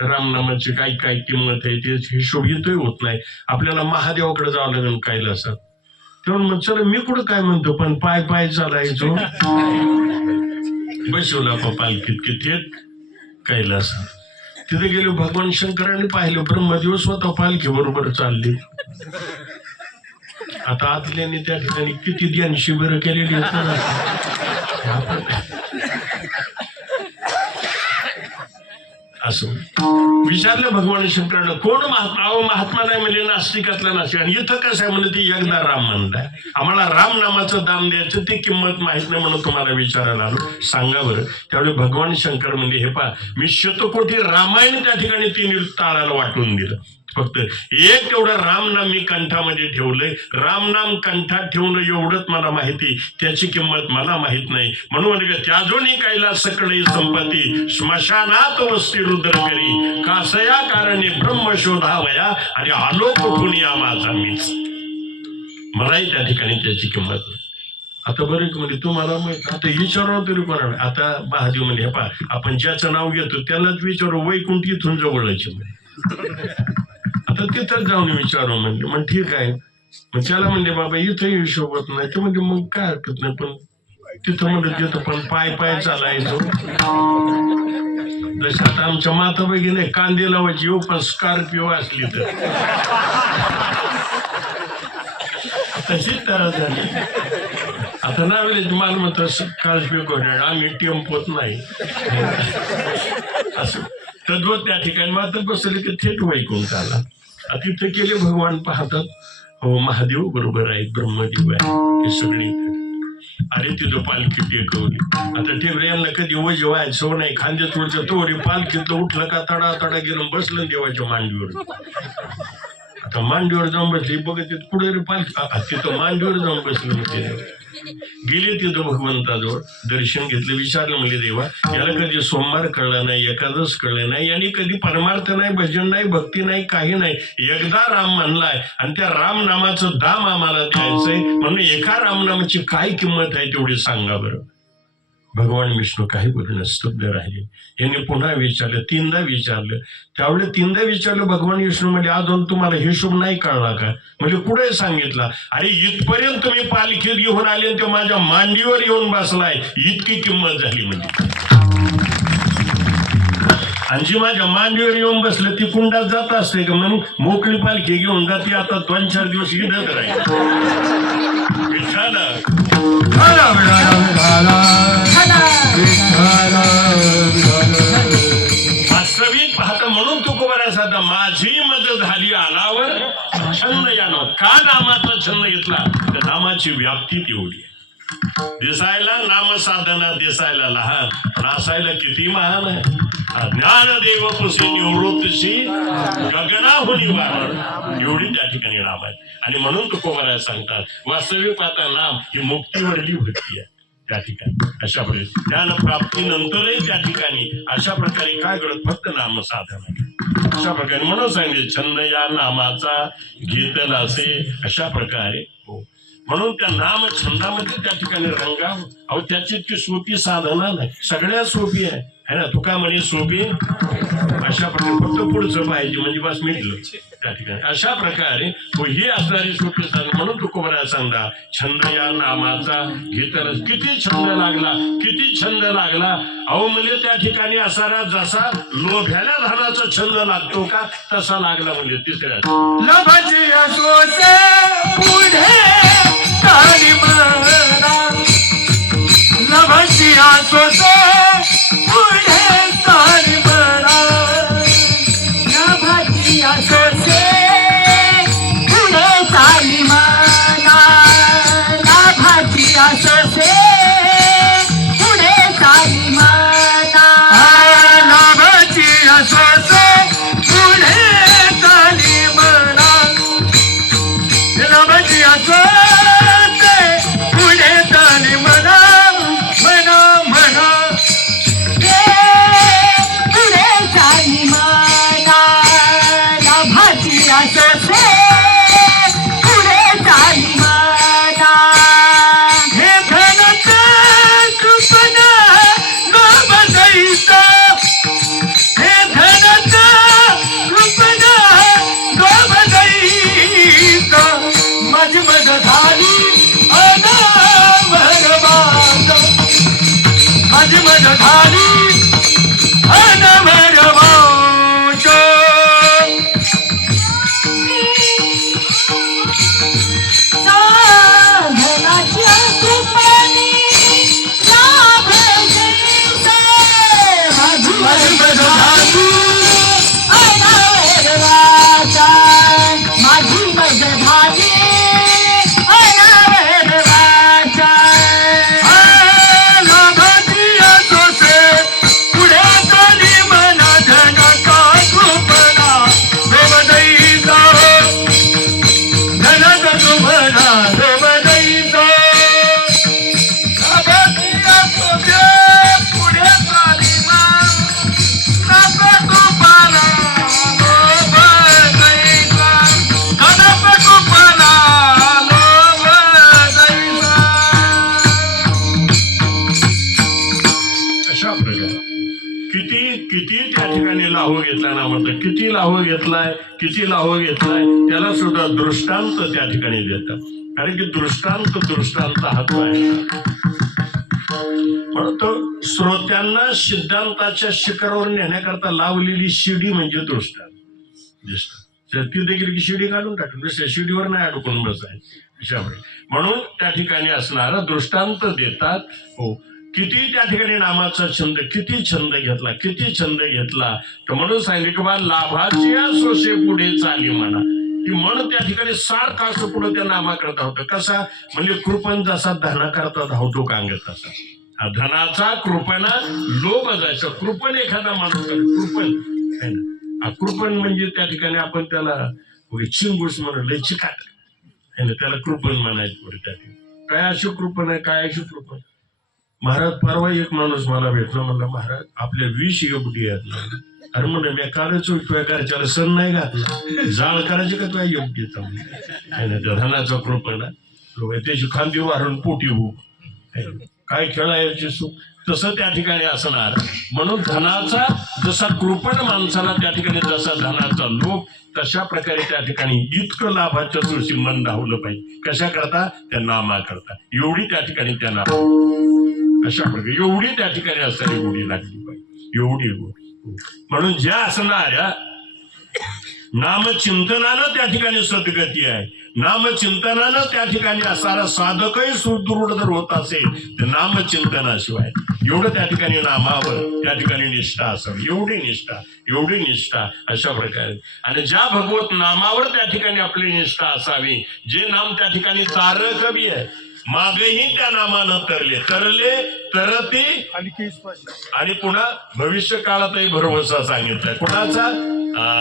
रामनामाची काय काय किंमत आहे ते हिशोब इथंही होत नाही. आपल्याला महादेवाकडे जावं लागेल कैलासात. तेव्हा मग चला मी कुठं काय म्हणतो, पण पाय पाय चालायचो. बसवला पालखीत की थेट कैलास. तिथे गेलो, भगवान शंकरांनी पाहिलं ब्रह्मदेव स्वतः पालखी बरोबर चालले. आता आतल्याने त्या ठिकाणी किती ध्यान शिबिर केलेली असं विचारलं भगवान शंकरांना, कोण महात्मा नाही म्हणजे नास्तिकातला नास्तिक. आणि इथं कसं आहे म्हणजे ती एकदा राम म्हणलाय, आम्हाला राम नामाचं दाम द्यायचं, ती किंमत माहित नाही म्हणून तुम्हाला विचारायला आलो, सांगा बरं. त्यावेळी भगवान शंकर म्हणजे हे पहा मी शतकोटी रामायण त्या ठिकाणी 3 ताळाला वाटून दिलं. फक्त एक तेवढं रामनाम मी कंठामध्ये ठेवलंय. रामनाम कंठात ठेवणं एवढंच मला माहिती, त्याची किंमत मला माहित नाही. म्हणून त्याजोनी कैलास सकळे संपत्ती स्मशानात वस्ती रुद्र करी कासया कारणे ब्रह्म शोधावया आणि आलो कुठून या माझा मीच. मलाही त्या ठिकाणी त्याची किंमत नाही. आता बरं म्हणजे तुम्हाला माहित, आता विचारावं तरी कोणाला. आता महादेव म्हणजे हे पहा आपण ज्याचं नाव घेतो त्यालाच विचारू, वैकुंठ इथून जवळच. आता तिथं जाऊन विचारू म्हणजे. मग ठीक आहे. मग त्याला म्हणले बाबा इथंही हिशोब होत नाही. ते म्हणजे मग काय हरकत नाही, पण तिथं म्हणलं तिथं पण पाय पाय चालायचो. जसं आता आमच्या माता बघितलं कांदे लावायची येऊ, पण स्कॉर्पिओ असली तर तशीच तरा झाली. आता नावेल मालमत्ता स्कॉर्पिओ घोड्याळ, आम्ही टेम्पोत नाही असं. तद्वत त्या ठिकाणी मात्र बसले की थेट वैकुंठ आला. तिथे केले भगवान पाहतात, हो महादेव बरोबर आहे, ब्रह्मदेव आहे, हे सगळे. अरे तिथं पालखी टेकवली. आता टेकले यांना कधी वज व्हायचं नाही, खांदे थोडचं तोरी पालखीत उठलं का तडा तडा गेलं बसलं देवाच्या मांडीवर. आता मांडीवर जाऊन बसली बघत पुढे रे पालखी, तिथं मांडीवर जाऊन बसलं. म्हणजे गेले तिथं भगवंताजवळ दर्शन घेतलं, विचारलं म्हणजे देवा याला कधी सोमवार कळला नाही, एकादश कळलं नाही, यांनी कधी परमार्थ नाही, भजन नाही, भक्ती नाही, काही नाही, एकदा राम म्हणलाय आणि त्या राम नामाचं दाम आम्हाला द्यायचंय, म्हणून एका रामनामाची काय किंमत आहे तेवढी सांगा बरं. भगवान विष्णू काही बोलणं स्तब्ध राहिले. यांनी पुन्हा विचारलं, 3दा विचारलं. त्यावेळेस 3दा विचारलं भगवान विष्णू म्हणजे अजून तुम्हाला हिशोब नाही कळला का? म्हणजे कुठे सांगितलं, अरे इथपर्यंत तुम्ही पालखीत घेऊन आले आणि तो माझ्या मांडीवर येऊन बसलाय, इतकी किंमत झाली म्हणजे. आणि जी माझ्या मांडीवर येऊन बसले ती कुंडात जात असते का? म्हणून मोकळी पालखी घेऊन जाते. आता 2-4 दिवस इथंच राहील. वास्तविक पाहता म्हणून तुकोबारा साधा माझी मदत झाली आलावर छंद यानं. का नामाचा छंद घेतला? त्या नामाची व्याप्ती तेवढी आहे. दिसायला नाम साधना दिसायला लहान, नासायला किती महान आहे. ज्ञानदेव पुसे निवृत्तशी गगनाहुनी वारण, एवढी त्या ठिकाणी नाम आहे. आणि म्हणून तुकोबारा सांगतात वास्तविक पाहता नाम ही मुक्तीवरली भक्ती आहे. त्या ठिकाणी अशा प्रकारे ज्ञान प्राप्तीनंतरही त्या ठिकाणी अशा प्रकारे काय करत फक्त नाम साधना अशा प्रकारे. म्हणून सांगितले छंद या नामाचा घेतला असे अशा प्रकारे. हो, म्हणून त्या नाम छंदामध्ये त्या ठिकाणी रंगाव. अहो त्याची ती सोपी साधना नाही, सगळ्यात सोपी आहे है ना. तुका म्हणे सोपी अशा प्रकारे फक्त पुढचं पाहिजे म्हणजे बस मिटलं त्या ठिकाणी. अशा प्रकारे ही असणारी सोपी साधना. म्हणून तुकोबारा सांगता छंद या नामाचा घेतला. किती छंद लागला, किती छंद लागला. अहो म्हणजे त्या ठिकाणी असारा जसा लोभ्याला धनाचा छंद लागतो का तसा लागला म्हणजे. तिसऱ्या लभजी असोसे पुढे ताली म्हणा, लभजी असोसे पुढे ताली म्हणा, नभाची असोसे पुढे चाली म्हणा, नभाची असोसे पुढे चाली म्हणा, लभजी असोसे पुढे ताली म्हणा, लभजी असोसे पुढे ताली म्हणा, म्हणा म्हणा. पुढे चाली म्हणा, नभाची असोसे पुढे चाली म्हणा. हे धनाचं कृपण नाम द्यायचं, हे धनाचं कृपण नाम द्यायचं. माझी मदत झाली अनावरवाद, माझी मदत झाली अनावरवाद. साधनाच्या कृपेने लाभ घेईचा, माझी मदत झाली अनावरवाचा, माझी मदत झाली अनावरवाचा. लाभाची असोसे पुढे चाली म्हणा, धनाचा कृपणा देव देईचा, धनाचा कृपणा देव देईचा. लाभाची असोसे पुढे चाली म्हणा, धनाचा कृपणा लोभ देईचा, धनाचा कृपणा लोभ देईचा. अशा प्रकारे किती किती त्या ठिकाणी लाहो घेतला ना म्हणतात. किती लाहो घेतलाय, किती लाहो घेतलाय त्याला सुद्धा दृष्टांत त्या ठिकाणी देतात. कारण की दृष्टांत हात आहे. म्हणून तो श्रोत्यांना सिद्धांताच्या शिखरावर नेण्याकरता लावलेली शिडी म्हणजे दृष्टांत. ती देखील की शिडी काढून टाकली, दुसऱ्या शिडीवर नाही अडकून बसाय. म्हणून त्या ठिकाणी असणारा दृष्टांत देतात. हो, किती त्या ठिकाणी नामाचा छंद, किती छंद घेतला, किती छंद घेतला. तर म्हणून सांगितले की बा लाभाची सोसे पुढे चाली म्हणा. की म्हणून त्या ठिकाणी सारखा असं पुढे त्या नामाकरता होतं. कसा म्हणजे कृपण जसा धनाकरता धावतो कांगत तसा. हा धनाचा कृपणा लोभ जायचा. कृपण एखादा माणूस कृपण है ना. कृपण म्हणजे त्या ठिकाणी आपण त्याला चिंगूस म्हणलं चिकाट है ना, त्याला कृपण म्हणायचं पुढे. त्या ठिकाणी काय अशी कृपण आहे, काय अशी कृपण. महाराज परवा एक माणूस मला भेटला, म्हणला महाराज आपल्या 20 योगटी आहेत ना. अरे म्हणलं मी कालच तुझ्या घरच्याला सण नाही घातला, जाळ करायची का तुझ्या योग्यता आहे ना. त्या धनाचा कृपणा त्याची खांदी वारून पोटी हो, काय खेळायचे सुख तसं त्या ठिकाणी असणार. म्हणून धनाचा जसा कृपण माणसाला त्या ठिकाणी जसा धनाचा लोभ, तशा प्रकारे त्या ठिकाणी इतकं लाभाच्या तुळशी मन धावलं पाहिजे. कशा करता? त्या नामा करता. एवढी त्या ठिकाणी त्यांना अशा प्रकारे एवढी त्या ठिकाणी असणारी गोडी लागली पाहिजे. एवढी गोडी. म्हणून ज्या असणाऱ्या नामचिंतनानं त्या ठिकाणी सद्गती आहे. नामचिंतनानं त्या ठिकाणी असणारा साधकही सुदृढ जर होत असेल तर नामचिंतनाशिवाय एवढं त्या ठिकाणी नामावर त्या ठिकाणी निष्ठा असावी. एवढी निष्ठा अशा प्रकारे. आणि ज्या भगवत नामावर त्या ठिकाणी आपली निष्ठा असावी, जे नाम त्या ठिकाणी तारक बी आहे, मागेही त्या नामानं तरले तरती आणि केसपाशी आणि पुन्हा भविष्य काळातही भरवसा सांगितलाय. कुणाचा?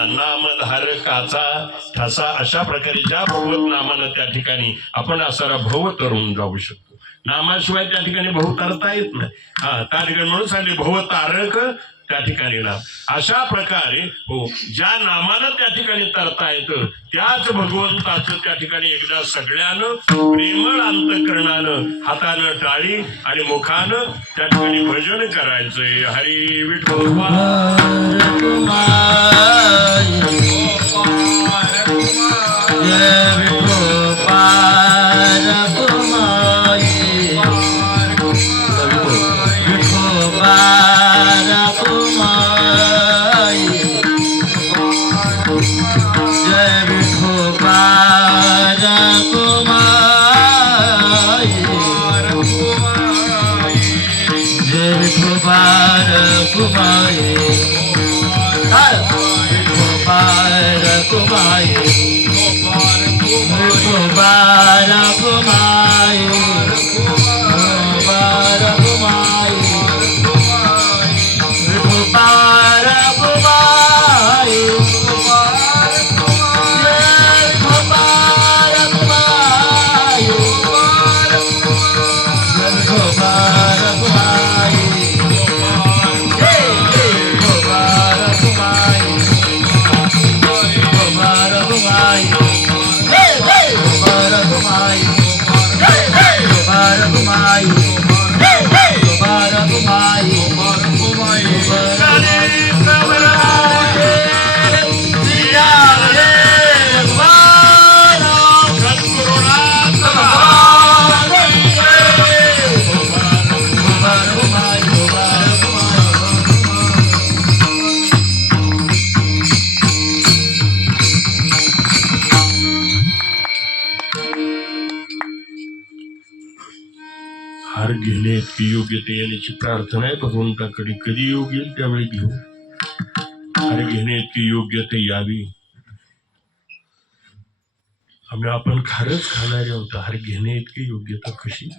नामधारकाचा ठसा. अशा प्रकारे ज्या भगवत नामानं त्या ठिकाणी आपण असारा भव तरून जाऊ शकतो. नामाशिवाय त्या ठिकाणी भव तरता येत नाही. त्या ठिकाणी म्हणून सांगले भव तारक त्या ठिकाणी नाम. अशा प्रकारे हो, ज्या नामानं त्या ठिकाणी तरता येतं त्याच भगवंताचं त्या ठिकाणी एकदा सगळ्यानं प्रेमळ अंतकरणानं, हातानं टाळी आणि मुखानं त्या ठिकाणी भजन करायचंय. हरी विठोबा हार घेणे इतकी योग्यते येण्याची प्रार्थना आहे भगवंताकडे. कधी योग येईल त्यावेळी घेऊ. हार घेणे इतकी योग्यते यावी. आपण खारच खाणारे आहोत. हार घेणे इतकी योग्यता कशी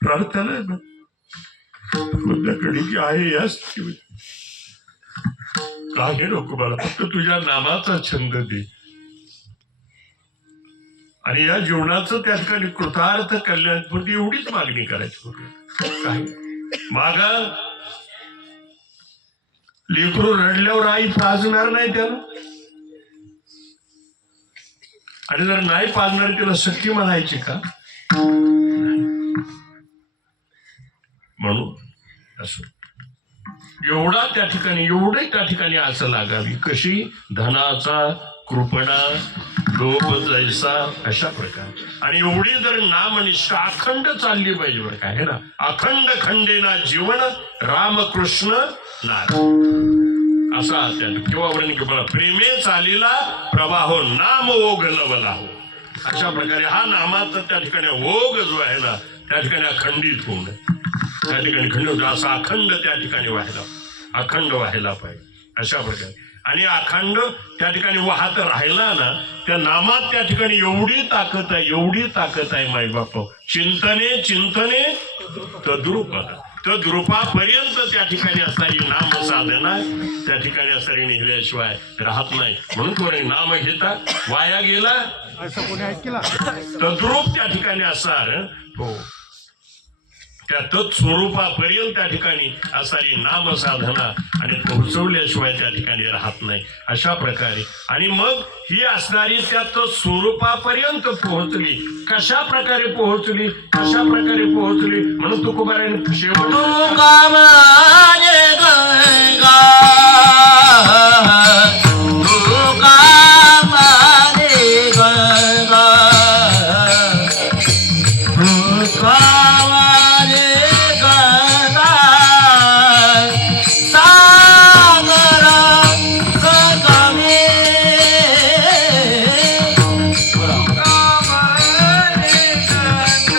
प्रार्थना आहे ना भगवंताकडे की आहे या स्थितीमध्ये. काही नको मला, फक्त तुझ्या नामाचा छंद दे आणि या जीवनाचं त्या ठिकाणी कृतार्थ कल्याणपूर्ती एवढीच मागणी करायची. काही मागा लेकरू रडल्यावर आई पाजणार नाही त्याला, आणि जर नाही पाजणार त्याला सख्खी म्हणायची का? म्हणून असं एवढा त्या ठिकाणी एवढे त्या ठिकाणी असं लागावी. कशी? धनाचा कृपणा लोभ जैसा अशा प्रकार. आणि एवढी जर नामनिष्ठा अखंड चालली पाहिजे बरं का, हे ना. अखंड खंडेना जीवन रामकृष्ण नाम असा त्या किंवा वर्ण प्रेमे चालीला प्रवाहो नाम ओघ लवला हो. अशा प्रकारे हा नामाचा त्या ठिकाणी ओघ जो आहे ना त्या ठिकाणी अखंडित होऊन त्या ठिकाणी खंड असा अखंड त्या ठिकाणी अखंड व्हायला पाहिजे अशा प्रकारे. आणि अखंड त्या ठिकाणी वाहत राहिला ना त्या नामात त्या ठिकाणी एवढी ताकद आहे माई बाप. चिंतने तद्रूपापर्यंत त्या ठिकाणी असणारी नाम साधना त्या ठिकाणी असणारी निघल्याशिवाय राहत नाही. म्हणून कोणी नाम घेता वाया गेला असं कोणी ऐकला तद्रूप त्या ठिकाणी असणार. हो त्या तत्स्वरूपापर्यंत त्या ठिकाणी असारी नाम साधना आणि पोहोचवल्याशिवाय त्या ठिकाणी राहत नाही. अशा प्रकारे आणि मग ही असणारी त्या तत्स्वरूपापर्यंत पोहोचली. कशा प्रकारे पोहोचली म्हणून तुकोबाराने शेवट तुका माने गंगा तुका माने गंगा तुका माने गंगा सागर संगमे तुका माने गंगा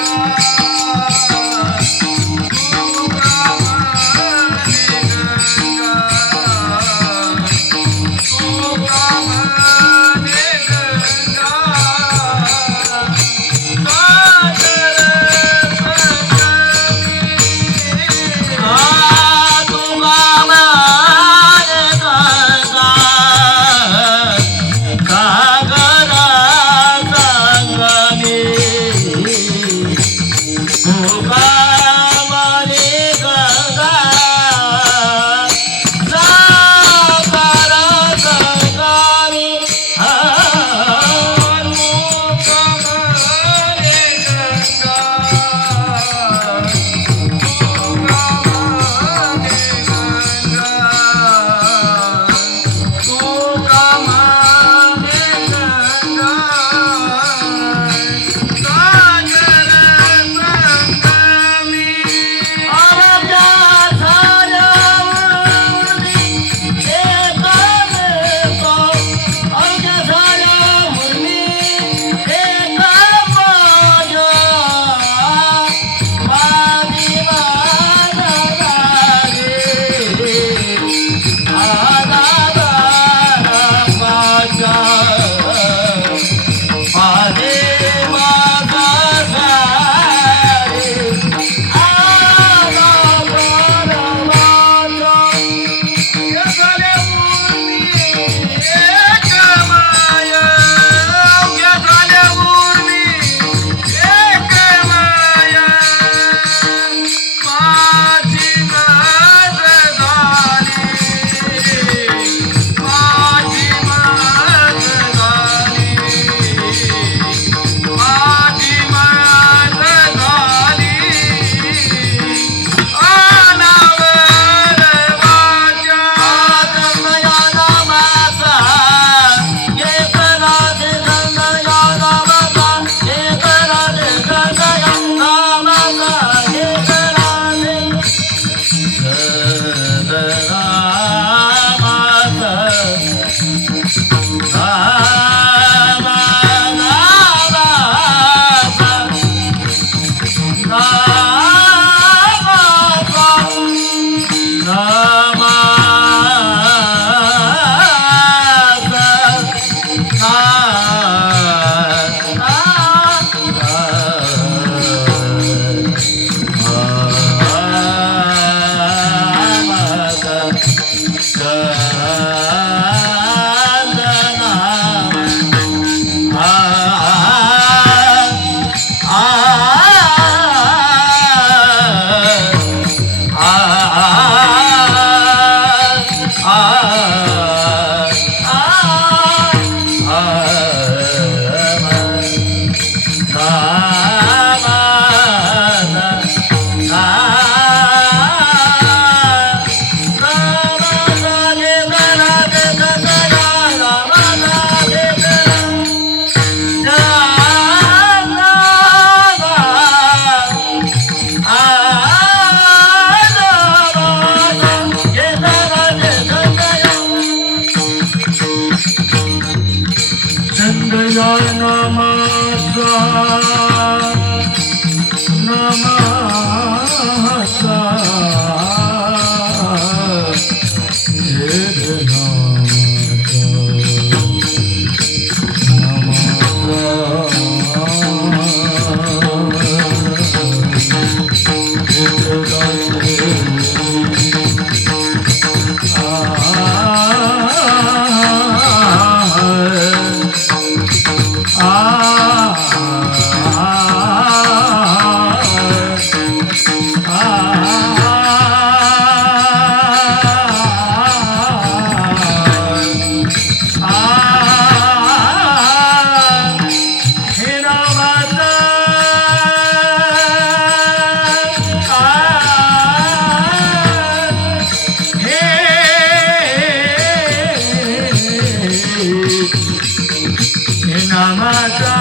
नामाचा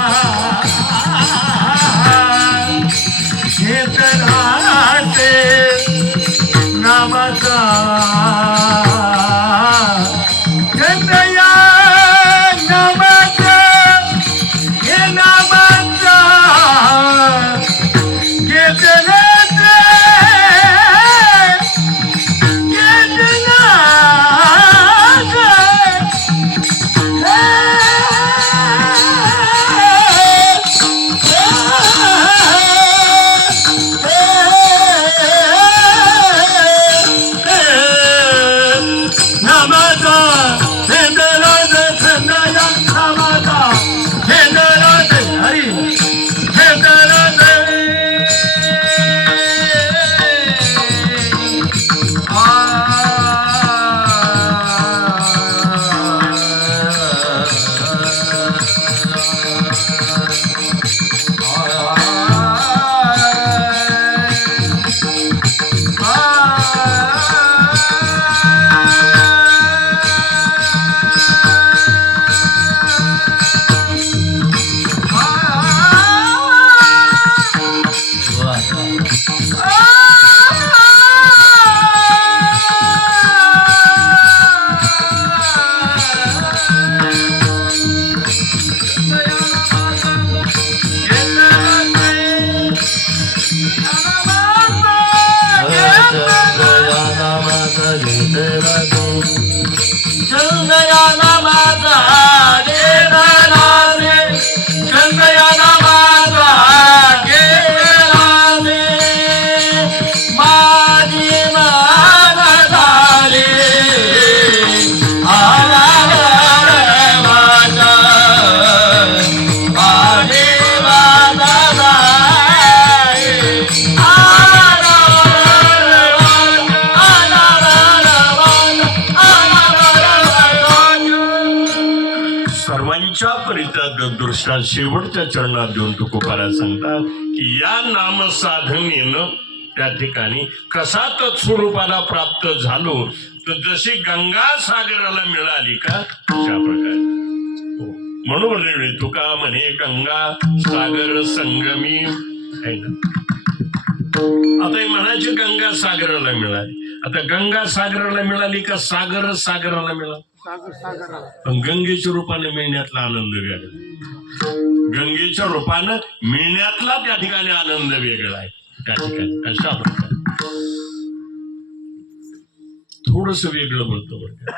घेत राहते नामाचा घेत या नामाचा हे नामाचा घेत राहते घेत चंद्रया नामाचा गेला रे चंद्रया नामाचा गेला रे माझी मान झाली आला रे माझा माझी मान झाली आला सर्वांच्या परित्याग दृष्टा शेवटच्या चरणात देऊन तुकोबाला सांगतात की या नाम साधनेनं त्या ठिकाणी कसा तत्स्वरूपाला प्राप्त झालो तर जशी गंगा सागराला मिळाली का अशा प्रकारे म्हणून रे तुका म्हणे गंगा सागर संगमी आहे ना. आता हे म्हणायचे गंगा सागराला मिळाली. आता गंगा सागराला मिळाली का सागर सागराला मिळाला. पण गंगेच्या रूपाने मिळण्यातला आनंद वेगळा. गंगेच्या रूपानं मिळण्यातला त्या ठिकाणी आनंद वेगळा आहे. त्या ठिकाणी अशा प्रकारे थोडस वेगळं बोलतो बरं का.